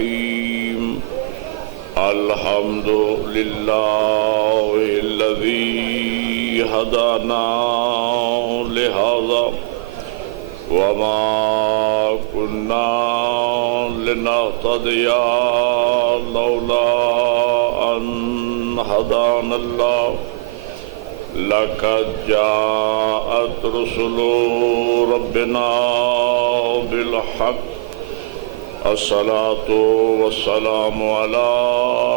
الرحيم الحمد لله الذي هدانا لهذا وما كنا لنهتدي لولا أن هدانا الله لقد جاءت رسل ربنا بالحق الصلاة والسلام على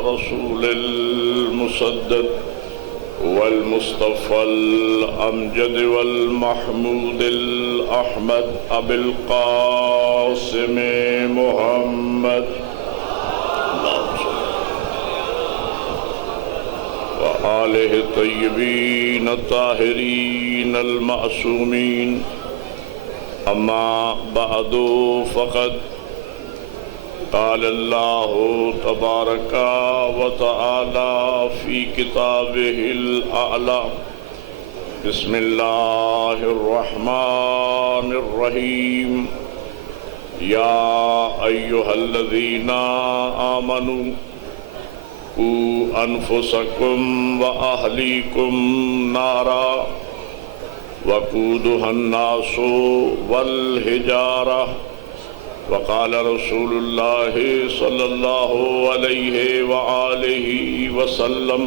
رسول المصدق والمصطفى الأمجد والمحمود الأحمد أبي القاسم محمد وآله الطيبين الطاهرين المعصومين أما بعد فقد قال الله تبارك وتعالى في كتابه الأعلى بسم الله الرحمن الرحيم يا أيها الذين آمنوا قوا أنفسكم وأهليكم نارا وقودها الناس والحجارة وقال رسول الله صلى الله عليه وآله وسلم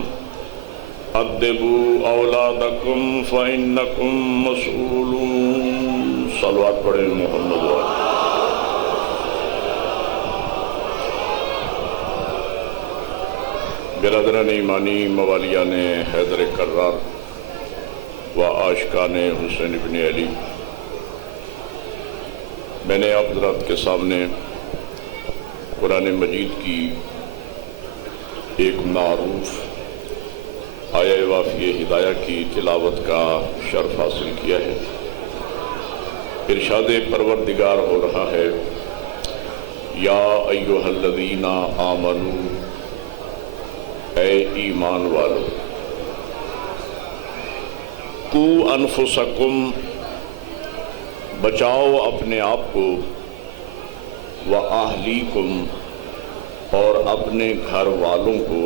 أدبوا أولادكم فإنكم مسؤولون صلوات پڑھیں محمد برادران ایمانی موالیان حیدر کرار و عاشقان حسین ابن علی، میں نے آپ حضرات کے سامنے قرآن مجید کی ایک معروف آیہ وافیہ ہدایہ کی تلاوت کا شرف حاصل کیا ہے۔ ارشاد پروردگار ہو رہا ہے یا ایھا الذین آمنوا، اے ایمان والو، قوا انفسکم، بچاؤ اپنے آپ کو، وَأَهْلِيكُمْ، اور اپنے گھر والوں کو،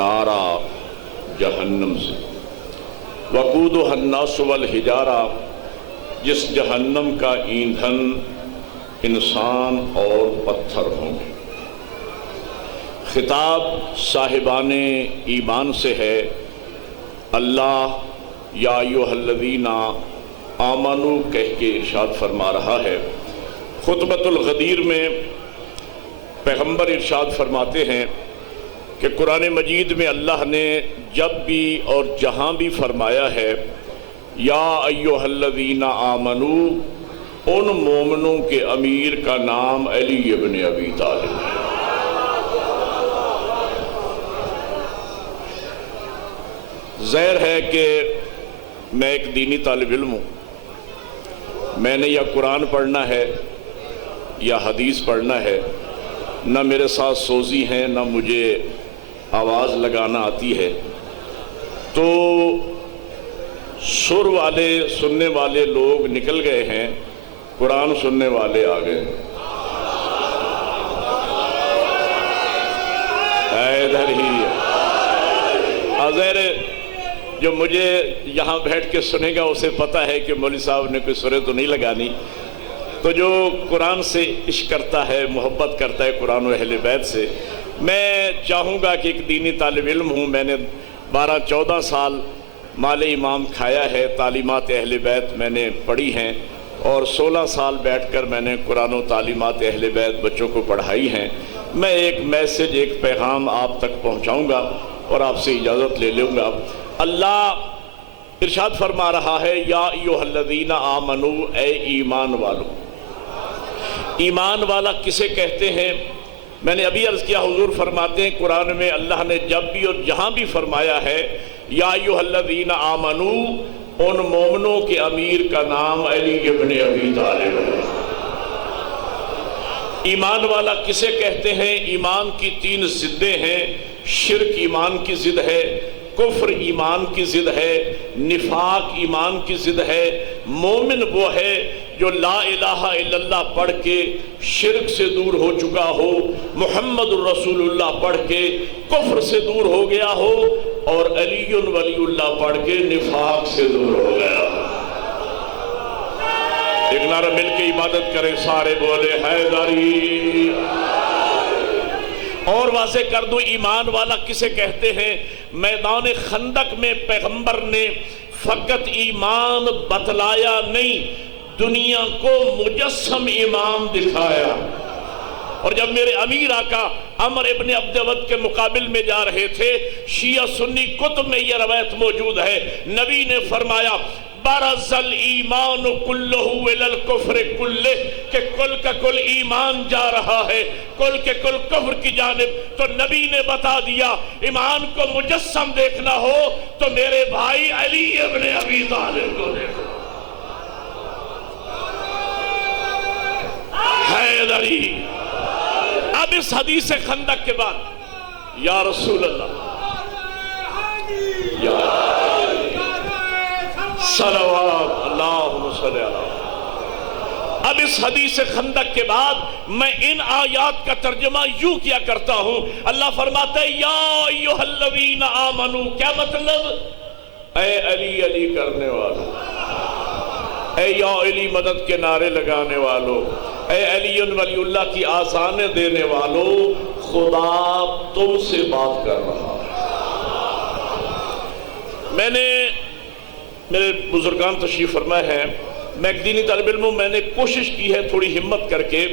نارا، جہنم سے، وَقُودُهَا النَّاسُ وَالْحِجَارَةُ، جس جہنم کا ایندھن انسان اور پتھر ہوں گے۔ خطاب صاحبان ایمان سے ہے۔ اللہ یا ایھا الذین آمنو کہہ کے ارشاد فرما رہا ہے۔ خطبۃ الغدیر میں پیغمبر ارشاد فرماتے ہیں کہ قرآن مجید میں اللہ نے جب بھی اور جہاں بھی فرمایا ہے یا ایھا الذین آمنو، ان مومنوں کے امیر کا نام علی ابن ابی طالب ہے۔ ظاہر ہے کہ میں ایک دینی طالب علم ہوں، میں نے یا قرآن پڑھنا ہے یا حدیث پڑھنا ہے، نہ میرے ساتھ سوزی ہیں، نہ مجھے آواز لگانا آتی ہے، تو سر والے سننے والے لوگ نکل گئے ہیں، قرآن سننے والے آ گئے۔ ادھر ہی ظاہر جو مجھے یہاں بیٹھ کے سنے گا اسے پتہ ہے کہ مولوی صاحب نے کوئی سورہ تو نہیں لگانی، تو جو قرآن سے عشق کرتا ہے، محبت کرتا ہے قرآن و اہل بیت سے، میں چاہوں گا کہ ایک دینی طالب علم ہوں، میں نے 12-14 سال مال امام کھایا ہے، تعلیمات اہل بیت میں نے پڑھی ہیں، اور 16 سال بیٹھ کر میں نے قرآن و تعلیمات اہل بیت بچوں کو پڑھائی ہیں۔ میں ایک میسج، ایک پیغام آپ تک پہنچاؤں گا اور آپ سے اجازت لے لوں گا۔ اللہ ارشاد فرما رہا ہے یا ایھا الذین آمنوا، اے ایمان والو۔ ایمان والا کسے کہتے ہیں؟ میں نے ابھی عرض کیا، حضور فرماتے ہیں قرآن میں اللہ نے جب بھی اور جہاں بھی فرمایا ہے یا ایھا الذین آمنوا، ان مومنوں کے امیر کا نام علی ابن ابی طالب ہے۔ ایمان والا کسے کہتے ہیں؟ ایمان کی 3 ضدیں ہیں۔ شرک ایمان کی ضد ہے، کفر ایمان کی ضد ہے، نفاق ایمان کی ضد ہے۔ مومن وہ ہے جو لا الہ الا اللہ پڑھ کے شرک سے دور ہو چکا ہو، محمد الرسول اللہ پڑھ کے کفر سے دور ہو گیا ہو، اور علی ولی اللہ پڑھ کے نفاق سے دور ہو گیا ہو۔ ایک نعرہ مل کے عبادت کریں سارے، بولے حیدری۔ اور واضح کر دوں ایمان والا کسے کہتے ہیں؟ میدان خندق میں پیغمبر نے فقط ایمان بتلایا نہیں، دنیا کو مجسم ایمان دکھایا۔ اور جب میرے امیر آقا عمر ابن عبدود کے مقابل میں جا رہے تھے، شیعہ سنی کتب میں یہ روایت موجود ہے، نبی نے فرمایا برز الایمان کلہ الی الکفر کلہ، کہ کل کا کل ایمان جا رہا ہے کل کے کل کفر کی جانب۔ تو نبی نے بتا دیا ایمان کو مجسم دیکھنا ہو تو میرے بھائی علی ابن ابی طالب کو دیکھو۔ حیدری۔ اب اس حدیث خندق کے بعد یا رسول اللہ، یا صلوات اللہم صلی اللہ۔ اب اس حدیث خندق کے بعد میں ان آیات کا ترجمہ یوں کیا کرتا ہوں۔ اللہ فرماتا ہے یا ایھا الذین آمنو، کیا مطلب؟ اے علی علی کرنے والو، اے یا علی مدد کے نعرے لگانے والو، اے علی ولی اللہ کی آذانیں دینے والو، خدا تم سے بات کر رہا ہے۔ میں نے، میرے بزرگان تشریف فرمائے ہیں، میں ایک دینی طالب علم ہوں، میں نے کوشش کی ہے تھوڑی ہمت کر کے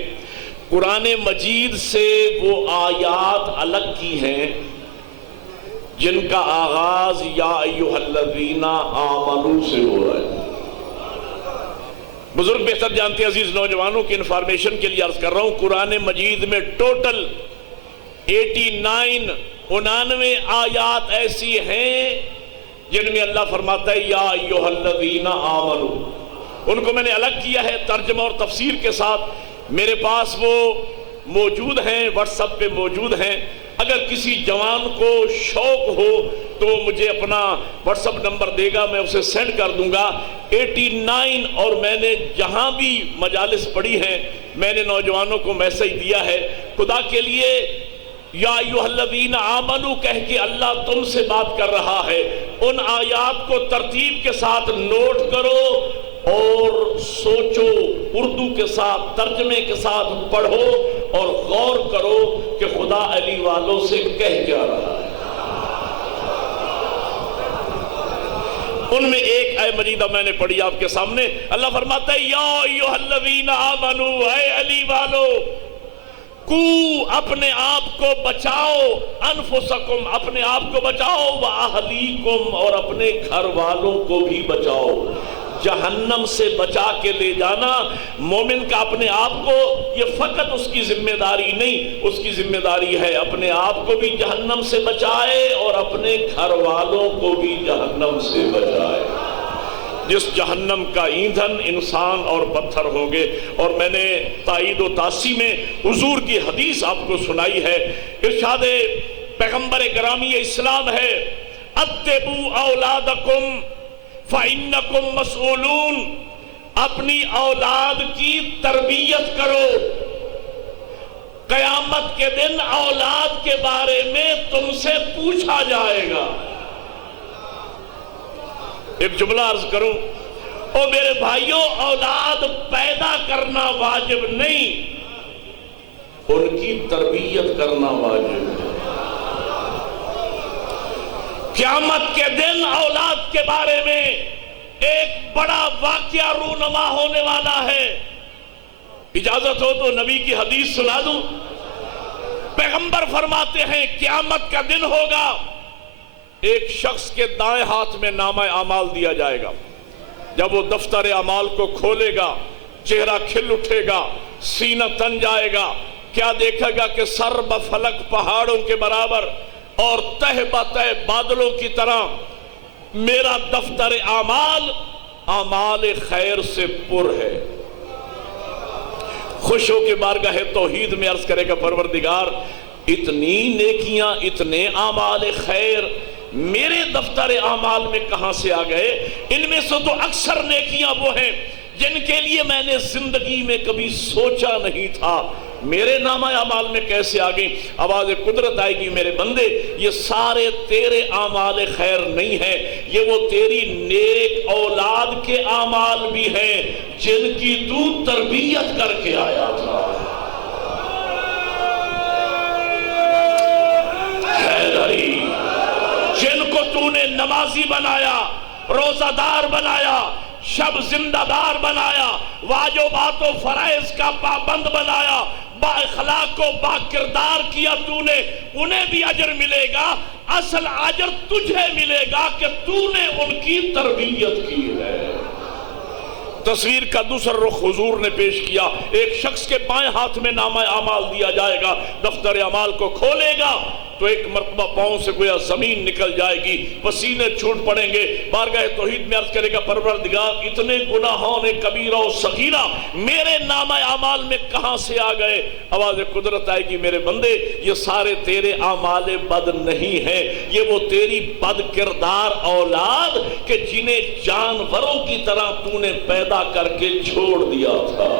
قرآن مجید سے وہ آیات الگ کی ہیں جن کا آغاز یا ایھا الذین آمنو سے ہو رہا ہے۔ بزرگ بہتر جانتے ہیں، عزیز نوجوانوں کی انفارمیشن کے لیے عرض کر رہا ہوں، قرآن مجید میں ٹوٹل 89 آیات ایسی ہیں جن میں اللہ فرماتا ہے یا ایھا الذین آمنو۔ ان کو میں نے الگ کیا ہے ترجمہ اور تفسیر کے ساتھ، میرے پاس وہ موجود ہیں، واٹس ایپ پہ موجود ہیں۔ اگر کسی جوان کو شوق ہو تو وہ مجھے اپنا واٹس ایپ نمبر دے گا، میں اسے سینڈ کر دوں گا۔ 89 اور میں نے جہاں بھی مجالس پڑھی ہیں میں نے نوجوانوں کو میسج دیا ہے، خدا کے لیے یا ایھا الذین آمنو کہہ کے اللہ تم سے بات کر رہا ہے۔ ان آیات کو ترتیب کے ساتھ نوٹ کرو اور سوچو، اردو کے ساتھ ترجمے کے ساتھ پڑھو اور غور کرو کہ خدا علی والوں سے کہہ کیا رہا ہے۔ ان میں ایک آیت مجیدہ میں نے پڑھی آپ کے سامنے، اللہ فرماتا ہے یا ایھا الذین آمنو، اے علی والو، کو اپنے آپ کو بچاؤ، انفسکم اپنے آپ کو بچاؤ، واہلیکم اور اپنے گھر والوں کو بھی بچاؤ۔ جہنم سے بچا کے لے جانا مومن کا اپنے آپ کو، یہ فقط اس کی ذمہ داری نہیں، اس کی ذمہ داری ہے اپنے آپ کو بھی جہنم سے بچائے اور اپنے گھر والوں کو بھی جہنم سے بچائے۔ جس جہنم کا ایندھن انسان اور پتھر ہوں گے۔ اور میں نے تائید و تاسی میں حضور کی حدیث آپ کو سنائی ہے، ارشاد پیغمبر گرامی اسلام ہے ادبوا اولادکم فَإِنَّكُمْ مَسْئُولُونَ، اپنی اولاد کی تربیت کرو، قیامت کے دن اولاد کے بارے میں تم سے پوچھا جائے گا۔ ایک جملہ عرض کروں، او میرے بھائیوں، اولاد پیدا کرنا واجب نہیں، ان کی تربیت کرنا واجب ہے۔ قیامت کے دن اولاد کے بارے میں ایک بڑا واقعہ رونما ہونے والا ہے۔ اجازت ہو تو نبی کی حدیث سنا دوں۔ پیغمبر فرماتے ہیں قیامت کا دن ہوگا، ایک شخص کے دائیں ہاتھ میں نامہ اعمال دیا جائے گا۔ جب وہ دفتر اعمال کو کھولے گا، چہرہ کھل اٹھے گا، سینہ تن جائے گا، کیا دیکھے گا کہ سر بفلک پہاڑوں کے برابر اور تہ بتہ بادلوں کی طرح میرا دفتر اعمال اعمال خیر سے پر ہے۔ خوش ہو کے بارگاہ توحید میں عرض کرے گا پروردگار، اتنی نیکیاں، اتنے اعمال خیر میرے دفتر اعمال میں کہاں سے آ گئے؟ ان میں سے تو اکثر نیکیاں وہ ہیں جن کے لیے میں نے زندگی میں کبھی سوچا نہیں تھا، میرے نامہ اعمال میں کیسے آ گئی؟ آواز قدرت آئے گی، میرے بندے یہ سارے تیرے اعمال خیر نہیں ہیں، یہ وہ تیری نیک اولاد کے اعمال بھی ہیں جن کی تو تربیت کر کے آیا تھا۔ حیدری، جن کو تو نے نمازی بنایا، روزہ دار بنایا، شب زندہ دار بنایا، واجبات و فرائض کا پابند بنایا، با اخلاق و با کردار کیا تو نے، انہیں بھی اجر ملے گا۔ اصل اجر تجھے ملے گا کہ تو نے ان کی تربیت کی ہے۔ تصویر کا دوسرا رخ حضور نے پیش کیا، ایک شخص کے بائیں ہاتھ میں نامہ اعمال دیا جائے گا، دفتر اعمال کو کھولے گا تو ایک مرتبہ پاؤں سے گویا زمین نکل جائے گی، پسینے چھوٹ پڑیں گے، بارگاہ توحید میں عرض کرے گا پروردگار اتنے گناہوں نے کبیرہ و صغیرہ میرے نامہ اعمال میں کہاں سے آ گئے؟ آواز قدرت آئے گی، میرے بندے یہ سارے تیرے اعمال بد نہیں ہیں، یہ وہ تیری بد کردار اولاد کہ جنہیں جانوروں کی طرح تو نے پیدا کر کے چھوڑ دیا تھا،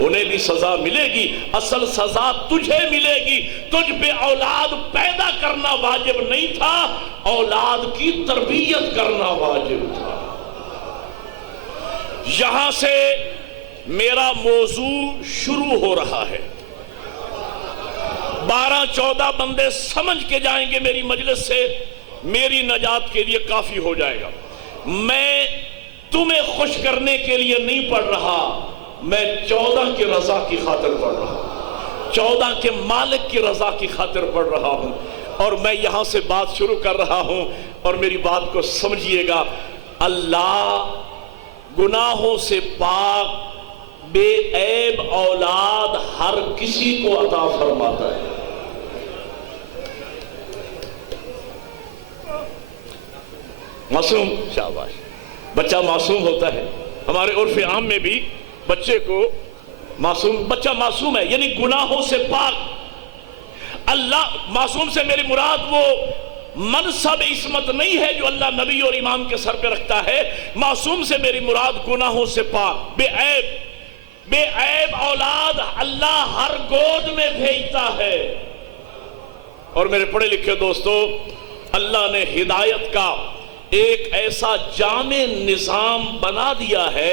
انہیں بھی سزا ملے گی۔ اصل سزا تجھے ملے گی، تجھ پہ اولاد پیدا کرنا واجب نہیں تھا، اولاد کی تربیت کرنا واجب تھا۔ یہاں سے میرا موضوع شروع ہو رہا ہے۔ 12-14 بندے سمجھ کے جائیں گے میری مجلس سے، میری نجات کے لیے کافی ہو جائے گا۔ میں تمہیں خوش کرنے کے لیے نہیں پڑھ رہا، میں 14 کی رضا کی خاطر پڑھ رہا ہوں، 14 کے مالک کی رضا کی خاطر پڑھ رہا ہوں، اور میں یہاں سے بات شروع کر رہا ہوں، اور میری بات کو سمجھیے گا۔ اللہ گناہوں سے پاک بے عیب اولاد ہر کسی کو عطا فرماتا ہے۔ معصوم، شاباش، بچہ معصوم ہوتا ہے۔ ہمارے عرف عام میں بھی بچے کو معصوم، بچہ معصوم ہے یعنی گناہوں سے پاک۔ اللہ معصوم سے میری مراد وہ منصب عصمت نہیں ہے جو اللہ نبی اور امام کے سر پہ رکھتا ہے، معصوم سے میری مراد گناہوں سے پاک، بے عیب اولاد اللہ ہر گود میں بھیجتا ہے۔ اور میرے پڑھے لکھے دوستو، اللہ نے ہدایت کا ایک ایسا جامع نظام بنا دیا ہے،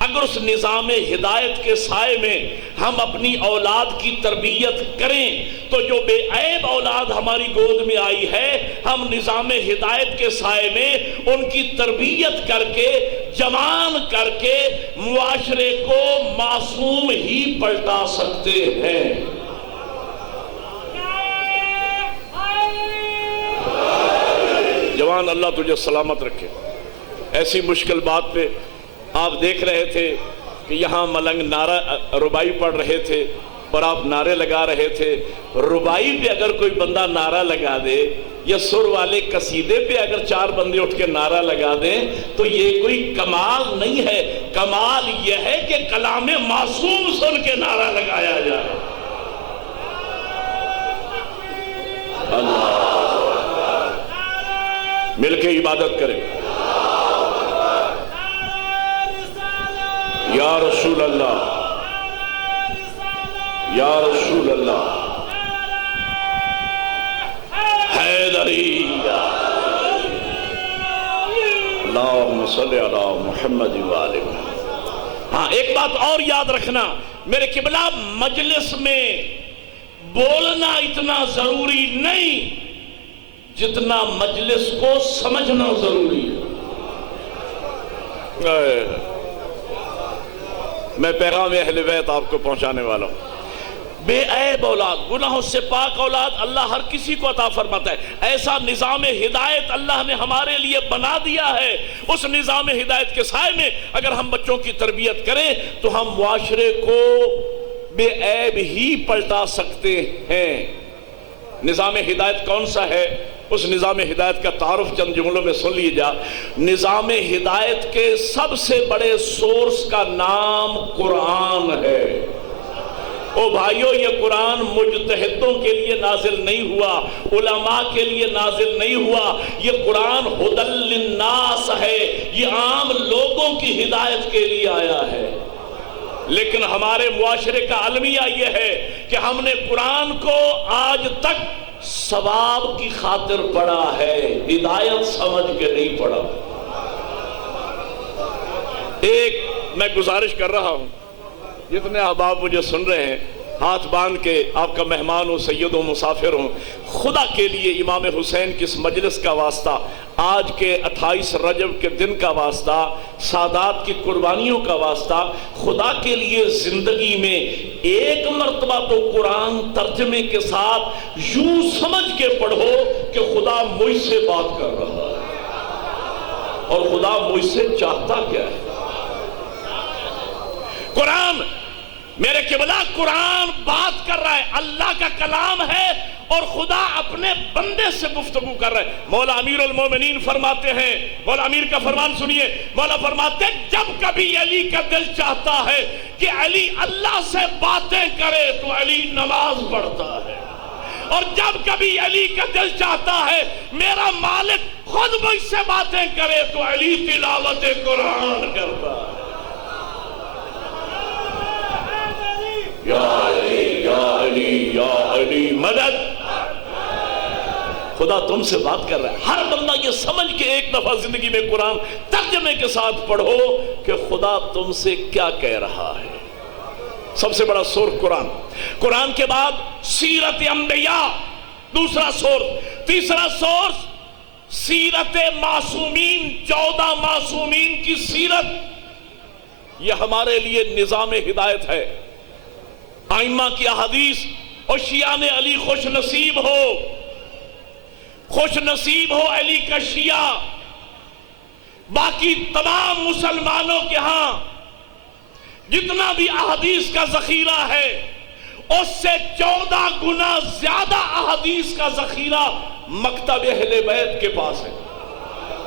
اگر اس نظام ہدایت کے سائے میں ہم اپنی اولاد کی تربیت کریں تو جو بے عیب اولاد ہماری گود میں آئی ہے، ہم نظام ہدایت کے سائے میں ان کی تربیت کر کے، جوان کر کے معاشرے کو معصوم ہی پلٹا سکتے ہیں۔ جوان اللہ تجھے سلامت رکھے۔ ایسی مشکل بات پہ آپ دیکھ رہے تھے کہ یہاں ملنگ نعرہ ربائی پڑھ رہے تھے اور آپ نعرے لگا رہے تھے۔ ربائی پہ اگر کوئی بندہ نعرہ لگا دے یا سر والے قصیدے پہ اگر 4 بندے اٹھ کے نعرہ لگا دیں تو یہ کوئی کمال نہیں ہے، کمال یہ ہے کہ کلام معصوم سن کے نعرہ لگایا جائے۔ اللہ مل کے عبادت کریں۔ یا رسول اللہ، یا رسول اللہ، حیدری، اللہم صلی علی محمد وآلہ محمد۔ ہاں ایک بات اور یاد رکھنا میرے قبلہ، مجلس میں بولنا اتنا ضروری نہیں جتنا مجلس کو سمجھنا ضروری ہے۔ میں پیغام اہل بیت آپ کو پہنچانے والا ہوں۔ بے عیب اولاد، گناہوں سے پاک اولاد اللہ ہر کسی کو عطا فرماتا ہے۔ ایسا نظام ہدایت اللہ نے ہمارے لیے بنا دیا ہے، اس نظام ہدایت کے سائے میں اگر ہم بچوں کی تربیت کریں تو ہم معاشرے کو بے عیب ہی پلٹا سکتے ہیں۔ نظام ہدایت کون سا ہے؟ اس نظام ہدایت کا تعارف چند جملوں میں سن لیجا۔ نظام ہدایت کے سب سے بڑے سورس کا نام قرآن ہے۔ او بھائیو، یہ قرآن مجتہدوں کے لیے نازل نہیں ہوا، علماء کے لیے نازل نہیں ہوا، یہ قرآن ہدی للناس ہے، یہ عام لوگوں کی ہدایت کے لیے آیا ہے۔ لیکن ہمارے معاشرے کا المیہ یہ ہے کہ ہم نے قرآن کو آج تک ثواب کی خاطر پڑھا ہے، ہدایت سمجھ کے نہیں پڑھا۔ ایک میں گزارش کر رہا ہوں، جتنے احباب مجھے سن رہے ہیں، ہاتھ باندھ کے آپ کا مہمان ہوں، سید و مسافر ہوں، خدا کے لیے امام حسین کی اس مجلس کا واسطہ، آج کے 28 رجب کے دن کا واسطہ، سادات کی قربانیوں کا واسطہ، خدا کے لیے زندگی میں ایک مرتبہ تو قرآن ترجمے کے ساتھ یوں سمجھ کے پڑھو کہ خدا مجھ سے بات کر رہا ہے اور خدا مجھ سے چاہتا کیا ہے۔ قرآن میرے قبلہ، قرآن بات کر رہا ہے، اللہ کا کلام ہے اور خدا اپنے بندے سے گفتگو کر رہا ہے۔ مولا امیر المومنین فرماتے ہیں، مولا امیر کا فرمان سنیے، مولا فرماتے ہیں جب کبھی علی کا دل چاہتا ہے کہ علی اللہ سے باتیں کرے تو علی نماز پڑھتا ہے، اور جب کبھی علی کا دل چاہتا ہے میرا مالک خود مجھ سے باتیں کرے تو علی تلاوت قرآن کرتا ہے۔ یا علی یا علی یا علی مدد۔ خدا تم سے بات کر رہا ہے۔ ہر بندہ یہ سمجھ کے ایک دفعہ زندگی میں قرآن ترجمے کے ساتھ پڑھو کہ خدا تم سے کیا کہہ رہا ہے۔ سب سے بڑا سورس قرآن، قرآن کے بعد سیرت انبیاء دوسرا سورس، تیسرا سورس سیرت معصومین، 14 معصومین کی سیرت۔ یہ ہمارے لیے نظام ہدایت ہے۔ ائمہ کی احادیث، اور شیعہ علی خوش نصیب ہو، خوش نصیب ہو علی کا شیعہ۔ باقی تمام مسلمانوں کے ہاں جتنا بھی احادیث کا ذخیرہ ہے اس سے 14 گنا زیادہ احادیث کا ذخیرہ مکتب اہل بیت کے پاس ہے۔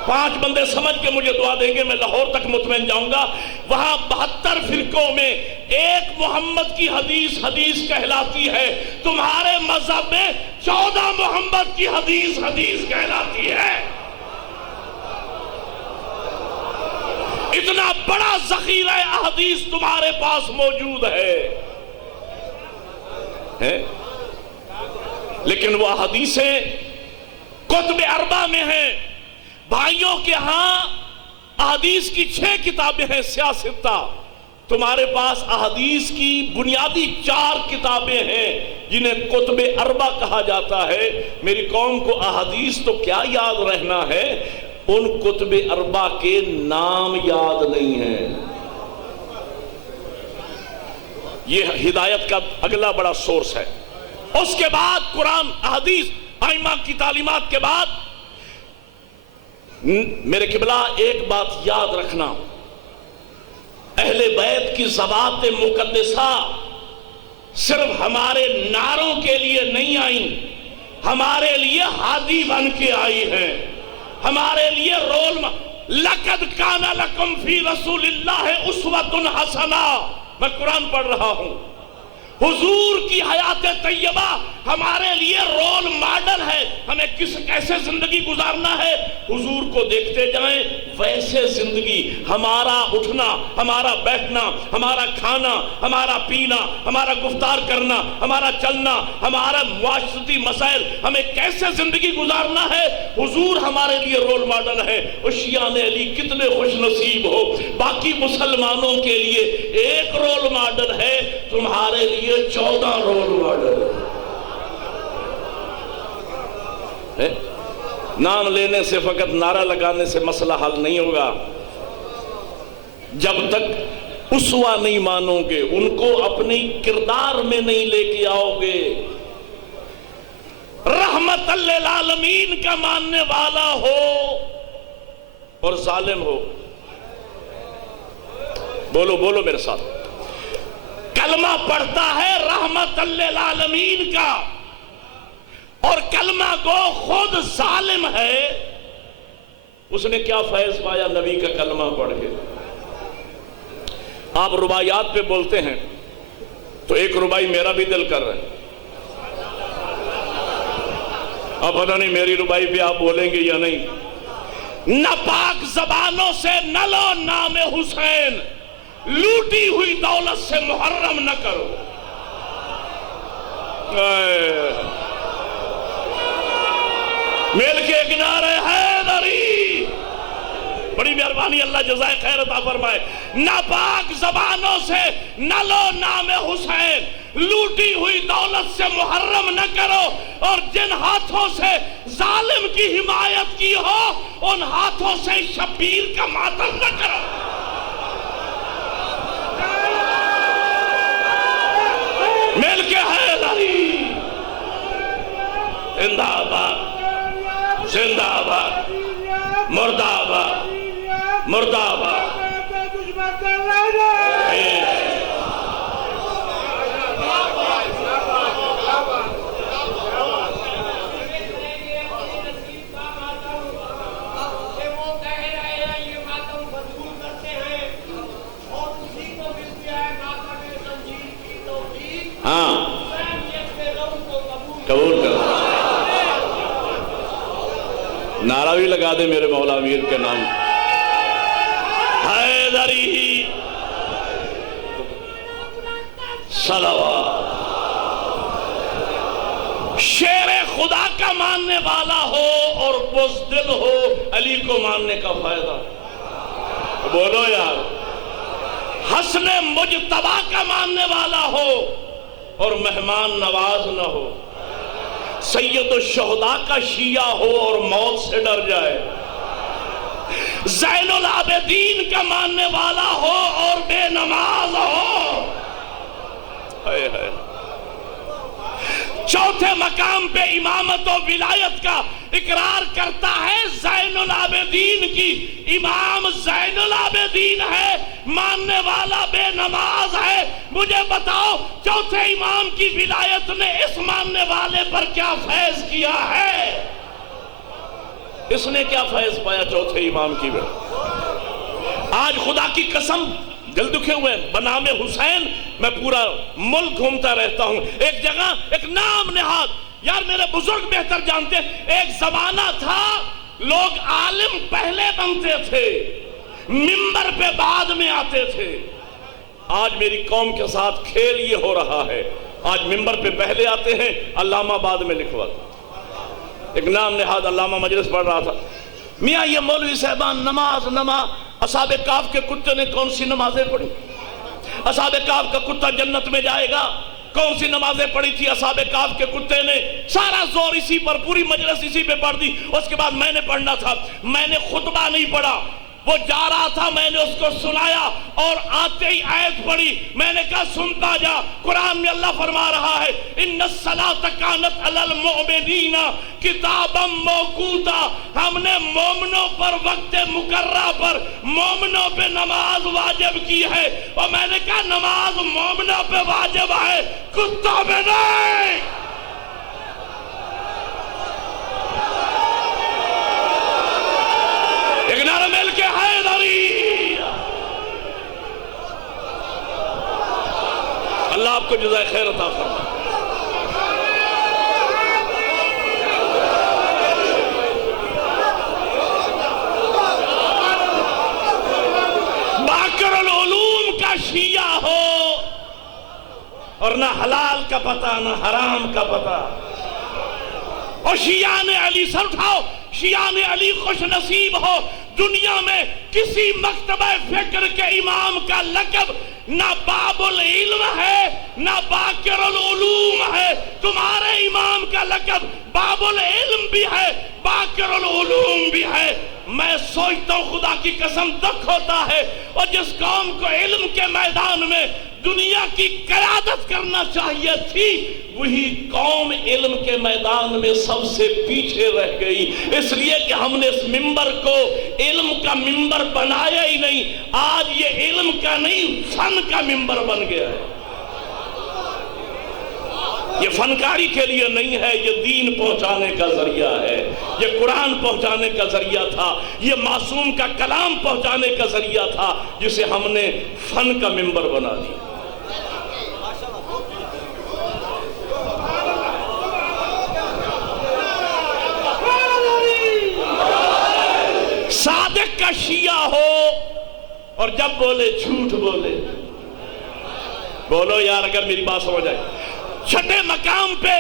5 بندے سمجھ کے مجھے دعا دیں گے، میں لاہور تک مطمئن جاؤں گا، وہاں 72 فرقوں میں ایک محمد کی حدیث حدیث کہلاتی ہے، تمہارے مذہب میں 14 محمد کی حدیث حدیث کہلاتی ہے۔ اتنا بڑا ذخیرہ احادیث تمہارے پاس موجود ہے، لیکن وہ حدیثیں کتب اربع میں ہیں۔ بھائیوں کے ہاں احادیث کی 6 کتابیں ہیں سیاستہ، تمہارے پاس احادیث کی بنیادی 4 کتابیں ہیں جنہیں کتب اربع کہا جاتا ہے۔ میری قوم کو احادیث تو کیا یاد رہنا ہے، ان کتب اربع کے نام یاد نہیں ہیں۔ یہ ہدایت کا اگلا بڑا سورس ہے۔ اس کے بعد قرآن، احادیث، ائمہ کی تعلیمات کے بعد میرے قبلہ ایک بات یاد رکھنا، اہل بیت کی ذوات مقدسہ صرف ہمارے نعروں کے لیے نہیں آئیں، ہمارے لیے ہادی بن کے آئی ہیں، ہمارے لیے رول لقد کان لکم فی رسول اللہ اسوۃ حسنہ۔ میں قرآن پڑھ رہا ہوں، حضور کی حیات طیبہ ہمارے لیے رول ماڈل ہے، ہمیں کیسے زندگی گزارنا ہے، حضور کو دیکھتے جائیں ویسے زندگی، ہمارا اٹھنا، ہمارا بیٹھنا، ہمارا کھانا، ہمارا پینا، ہمارا گفتار کرنا، ہمارا چلنا، ہمارا معاشرتی مسائل، ہمیں کیسے زندگی گزارنا ہے، حضور ہمارے لیے رول ماڈل ہے۔ اور شیعہ علی کتنے خوش نصیب ہو، باقی مسلمانوں کے لیے ایک رول ماڈل ہے، تمہارے لیے 14 رول ماڈل ہے۔ نام لینے سے، فقط نعرہ لگانے سے مسئلہ حل نہیں ہوگا۔ جب تک اسوہ نہیں مانو گے، ان کو اپنی کردار میں نہیں لے کے آؤ گے، رحمت للعالمین کا ماننے والا ہو اور ظالم ہو، بولو بولو میرے ساتھ، کلمہ پڑھتا ہے رحمت للعالمین کا اور کلمہ کو خود ظالم ہے، اس نے کیا فیض پایا نبی کا کلمہ پڑھ کے؟ آپ رباعیات پہ بولتے ہیں تو 1 ربائی میرا بھی دل کر رہا ہے. اب پتہ نہیں میری ربائی پہ آپ بولیں گے یا نہیں. ناپاک زبانوں سے نہ لو نام حسین، لوٹی ہوئی دولت سے محرم نہ کرو. مل کے کنارے حیدری. بڑی مہربانی، اللہ جزائے خیر عطا فرمائے. ناپاک زبانوں سے نہ لو نام حسین، لوٹی ہوئی دولت سے محرم نہ کرو، اور جن ہاتھوں سے ظالم کی حمایت کی ہو ان ہاتھوں سے شبیر کا ماتم نہ کرو. مل کے حیدری. زندہ آباد، زندہ آباد، مردہ آباد، مردہ آباد. ہاں قبول کرو. نعرہ بھی لگا دے میرے مولا امیر کے نام. حیدری صلوات. شیر خدا کا ماننے والا ہو اور بزدل ہو، علی کو ماننے کا فائدہ. بولو یار. حسن مجتبی کا ماننے والا ہو اور مہمان نواز نہ ہو. سید الشہداء کا شیعہ ہو اور موت سے ڈر جائے. زین العابدین کا ماننے والا ہو اور بے نماز ہو. چوتھے مقام پہ امامت و ولایت کا اقرار کرتا ہے زین العابدین کی. امام زین العابدین ہے، ماننے والا بے نماز ہے. مجھے بتاؤ چوتھے امام کی ولایت نے اس ماننے والے پر کیا فیض کیا ہے؟ اس نے کیا فیض پایا چوتھے امام کی ولایت؟ آج خدا کی قسم دل دکھے ہوئے بنام حسین میں پورا ملک گھومتا رہتا ہوں. ایک جگہ ایک نام نہاد، یار میرے بزرگ بہتر جانتے ہیں، ایک زمانہ تھا لوگ عالم پہلے بنتے تھے، منبر پہ بعد میں آتے تھے. آج میری قوم کے ساتھ کھیل یہ ہو رہا ہے. آج منبر پہ پہلے آتے ہیں، علامہ بعد میں لکھواتے. ایک نام نہاد علامہ مجلس پڑھ رہا تھا، میاں یہ مولوی صاحبان نماز اصحاب کہف کے کتے نے کون سی نمازیں پڑھی؟ اصحاب کہف کا کتا جنت میں جائے گا. کون سی نمازیں پڑھی تھی اصحاب کہف کے کتے نے؟ سارا زور اسی پر، پوری مجلس اسی پہ پڑھ دی. اس کے بعد میں نے پڑھنا تھا، میں نے خطبہ نہیں پڑھا. وہ جا رہا تھا، میں نے اس کو سنایا اور آتے ہی آیت پڑھی. میں نے کہا سنتا جا. قرآن میں اللہ فرما رہا ہے ان الصلاۃ کانت علی المؤمنین کتابا موقوتا. ہم نے مومنوں پر وقت مقررہ پر مومنوں پہ نماز واجب کی ہے. اور میں نے کہا نماز مومنوں پہ واجب ہے، کتوں پہ نہیں. ایک نعرہ مل کے حیدری. اللہ آپ کو جزائے خیر عطا فرمائے. باقر العلوم کا شیعہ ہو اور نہ حلال کا پتہ نہ حرام کا پتہ. اور شیعان علی سر اٹھاؤ، شیعان علی خوش نصیب ہو. دنیا میں کسی مکتبہ فکر کے امام کا لقب نہ باب العلم ہے نہ باقر العلوم ہے. تمہارے امام کا لقب باب العلم بھی ہے، باقر العلوم بھی ہے. میں سوچتا ہوں خدا کی قسم دکھ ہوتا ہے. اور جس قوم کو علم کے میدان میں دنیا کی قیادت کرنا چاہیے تھی، وہی قوم علم کے میدان میں سب سے پیچھے رہ گئی. اس لیے کہ ہم نے اس منبر کو علم کا منبر بنایا ہی نہیں. آج یہ علم کا نہیں فن کا منبر بن گیا ہے. یہ فنکاری کے لیے نہیں ہے، یہ دین پہنچانے کا ذریعہ ہے. یہ قرآن پہنچانے کا ذریعہ تھا، یہ معصوم کا کلام پہنچانے کا ذریعہ تھا، جسے ہم نے فن کا منبر بنا دیا. کا شیعہ ہو اور جب بولے جھوٹ بولے. بولو یار اگر میری بات سمجھ آئے. چھٹے مقام پہ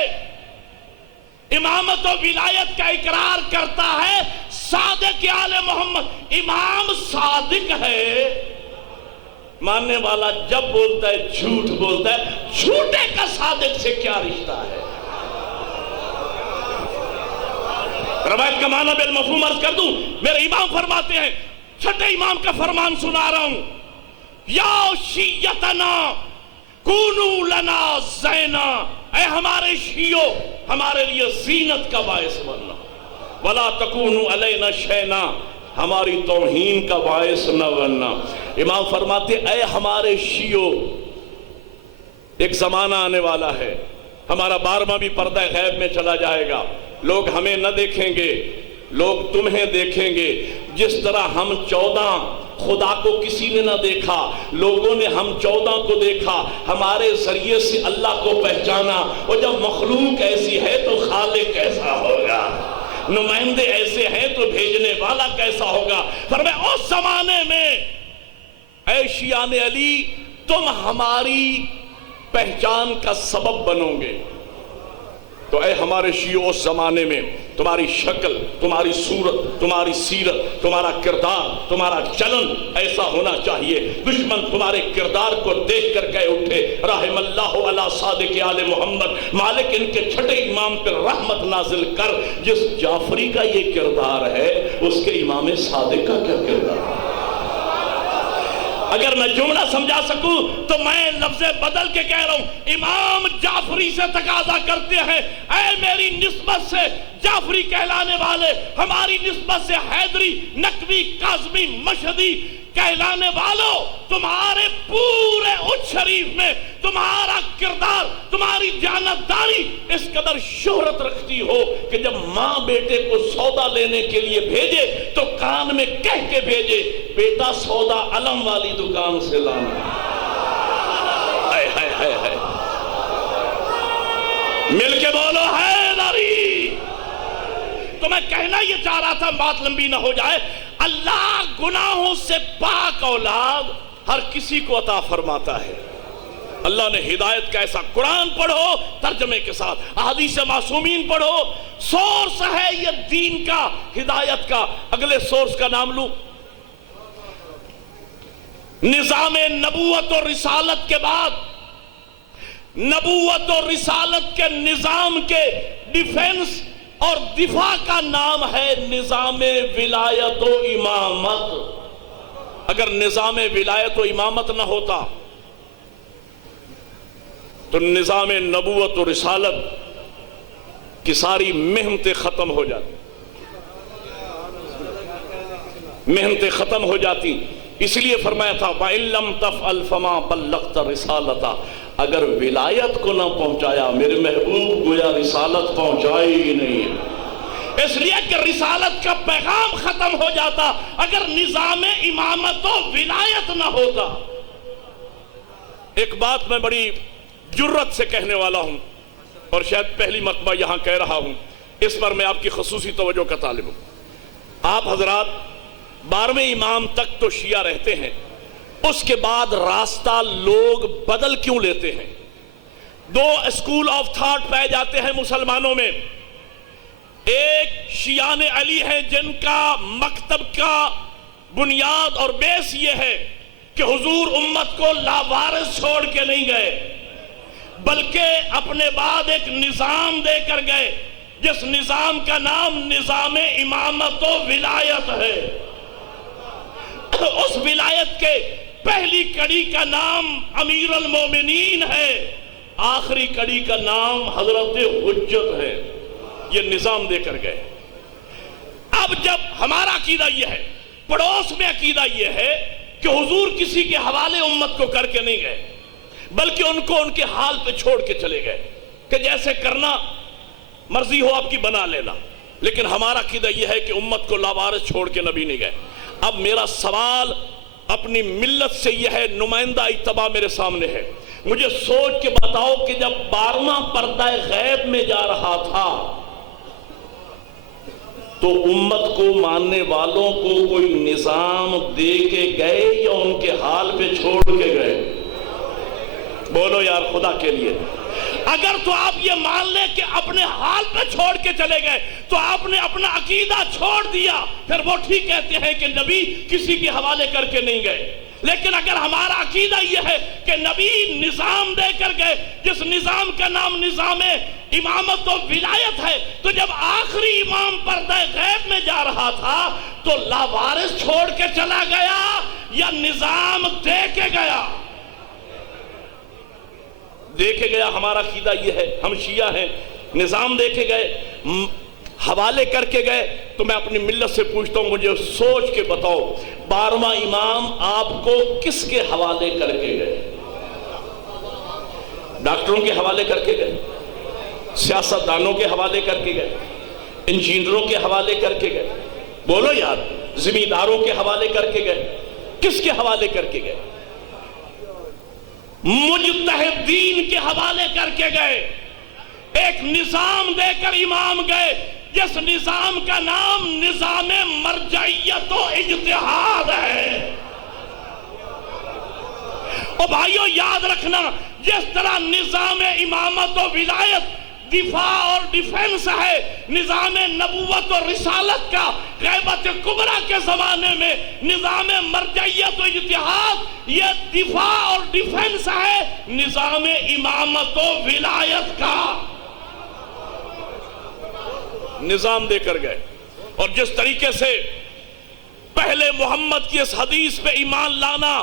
امامت و ولایت کا اقرار کرتا ہے صادق آل محمد. امام صادق ہے، ماننے والا جب بولتا ہے جھوٹ بولتا ہے. جھوٹے کا صادق سے کیا رشتہ ہے؟ روایت کا معنی بالمفہوم عرض کر دوں. میرے امام فرماتے ہیں، چھٹے امام کا فرمان سنا رہا ہوں، یا شیعتنا کونو لنا زینا، اے ہمارے شیعو ہمارے لیے زینت کا باعث بننا، ولا تکونو علینا شینا، ہماری توہین کا باعث نہ بننا. امام فرماتے اے ہمارے شیعو، ایک زمانہ آنے والا ہے، ہمارا 12واں بھی پردہ غیب میں چلا جائے گا. لوگ ہمیں نہ دیکھیں گے، لوگ تمہیں دیکھیں گے. جس طرح ہم 14 خدا کو کسی نے نہ دیکھا، لوگوں نے ہم 14 کو دیکھا، ہمارے ذریعے سے اللہ کو پہچانا. اور جب مخلوق ایسی ہے تو خالق کیسا ہوگا، نمائندے ایسے ہیں تو بھیجنے والا کیسا ہوگا. فرمایا اس زمانے میں اے شیعان علی تم ہماری پہچان کا سبب بنو گے. تو اے ہمارے شیعو اس زمانے میں تمہاری شکل، تمہاری صورت، تمہاری سیرت، تمہارا کردار، تمہارا چلن ایسا ہونا چاہیے دشمن تمہارے کردار کو دیکھ کر کہہ اٹھے رحم اللہ علی صادق آل محمد. مالک ان کے چھٹے امام پر رحمت نازل کر. جس جعفری کا یہ کردار ہے اس کے امام صادق کا کیا کردار ہے؟ اگر میں جملہ سمجھا سکوں تو میں لفظ بدل کے کہہ رہا ہوں، امام جعفری سے تقاضا کرتے ہیں اے میری نسبت سے جعفری کہلانے والے، ہماری نسبت سے حیدری، نقوی، کاظمی، مشہدی کہلانے والوں، تمہارے پورے اچ شریف میں تمہارا کردار، تمہاری دیانتداری اس قدر شہرت رکھتی ہو کہ جب ماں بیٹے کو سودا لینے کے لیے بھیجے تو کان میں کہہ کے بھیجے بیٹا سودا علم والی دکان سے لانا. ہائے ہائے ہائے ہائے، مل کے بولو حیدری. تو میں کہنا یہ چاہ رہا تھا، بات لمبی نہ ہو جائے، اللہ گناہوں سے پاک اولاد ہر کسی کو عطا فرماتا ہے. اللہ نے ہدایت کا ایسا قرآن پڑھو ترجمے کے ساتھ، احادیث معصومین پڑھو، سورس ہے یہ دین کا، ہدایت کا. اگلے سورس کا نام لوں، نظام نبوت اور رسالت کے بعد نبوت اور رسالت کے نظام کے ڈیفنس اور دفاع کا نام ہے نظام ولایت و امامت. اگر نظام ولایت و امامت نہ ہوتا تو نظام نبوت و رسالت کی ساری محنتیں ختم ہو جاتی، محنتیں ختم ہو جاتی. اس لیے فرمایا تھا وَإِن لَمْ تَفْعَلْ فَمَا بَلَّغْتَ رِسَالَتَ. اگر ولایت کو نہ پہنچایا میرے محبوب گویا رسالت پہنچائی ہی نہیں. اس لیے کہ رسالت کا پیغام ختم ہو جاتا اگر نظام امامت و ولایت نہ ہوتا. ایک بات میں بڑی جرت سے کہنے والا ہوں اور شاید پہلی مرتبہ یہاں کہہ رہا ہوں، اس پر میں آپ کی خصوصی توجہ کا طالب ہوں. آپ حضرات 12ویں امام تک تو شیعہ رہتے ہیں، اس کے بعد راستہ لوگ بدل کیوں لیتے ہیں؟ 2 اسکول آف تھاٹ پائے جاتے ہیں مسلمانوں میں. ایک شیعان علی ہیں جن کا مکتب کا بنیاد اور بیس یہ ہے کہ حضور امت کو لاوارث چھوڑ کے نہیں گئے بلکہ اپنے بعد ایک نظام دے کر گئے جس نظام کا نام نظام امامت و ولایت ہے. اس ولایت کے پہلی کڑی کا نام امیر المومنین ہے، آخری کڑی کا نام حضرت حجت ہے. یہ نظام دے کر گئے. اب جب ہمارا عقیدہ یہ ہے، پڑوس میں عقیدہ یہ ہے کہ حضور کسی کے حوالے امت کو کر کے نہیں گئے بلکہ ان کو ان کے حال پہ چھوڑ کے چلے گئے کہ جیسے کرنا مرضی ہو آپ کی بنا لینا. لیکن ہمارا عقیدہ یہ ہے کہ امت کو لاوارث چھوڑ کے نبی نہیں گئے. اب میرا سوال اپنی ملت سے یہ ہے، نمائندہ اتباع میرے سامنے ہے، مجھے سوچ کے بتاؤ کہ جب 12واں پردہ غیب میں جا رہا تھا تو امت کو ماننے والوں کو کوئی نظام دے کے گئے یا ان کے حال پہ چھوڑ کے گئے؟ بولو یار خدا کے لیے. اگر تو آپ یہ مان لیں کہ اپنے حال پہ چھوڑ کے چلے گئے تو آپ نے اپنا عقیدہ چھوڑ دیا. پھر وہ ٹھیک کہتے ہیں کہ نبی کسی کے حوالے کر کے نہیں گئے. لیکن اگر ہمارا عقیدہ یہ ہے کہ نبی نظام دے کر گئے، جس نظام کا نام نظام امامت و ولایت ہے، تو جب آخری امام پردہ غیب میں جا رہا تھا تو لاوارث چھوڑ کے چلا گیا یا نظام دے کے گیا؟ دے کے گیا. ہمارا عقیدہ یہ ہے، ہم شیعہ ہیں، نظام دے کے گئے، حوالے کر کے گئے. تو میں اپنی ملت سے پوچھتا ہوں، مجھے سوچ کے بتاؤ 12واں امام آپ کو کس کے حوالے کر کے گئے؟ ڈاکٹروں کے حوالے کر کے گئے، سیاستدانوں کے حوالے کر کے گئے، انجینئروں کے حوالے کر کے گئے؟ بولو یار. زمینداروں کے حوالے کر کے گئے؟ کس کے حوالے کر کے گئے؟ مجتہدین کے حوالے کر کے گئے. ایک نظام دے کر امام گئے جس نظام کا نام نظام مرجعیت و اجتہاد ہے. اور بھائیو یاد رکھنا، جس طرح نظام امامت و ولایت دفاع اور ڈیفنس ہے، نظام نبوت اور رسالت کا غیبت کبریٰ کے زمانے میں نظام مرجعیت و اجتہاد یہ دفاع اور ڈیفنس ہے نظام امامت و ولایت کا. نظام دے کر گئے. اور جس طریقے سے پہلے محمد کی اس حدیث پہ ایمان لانا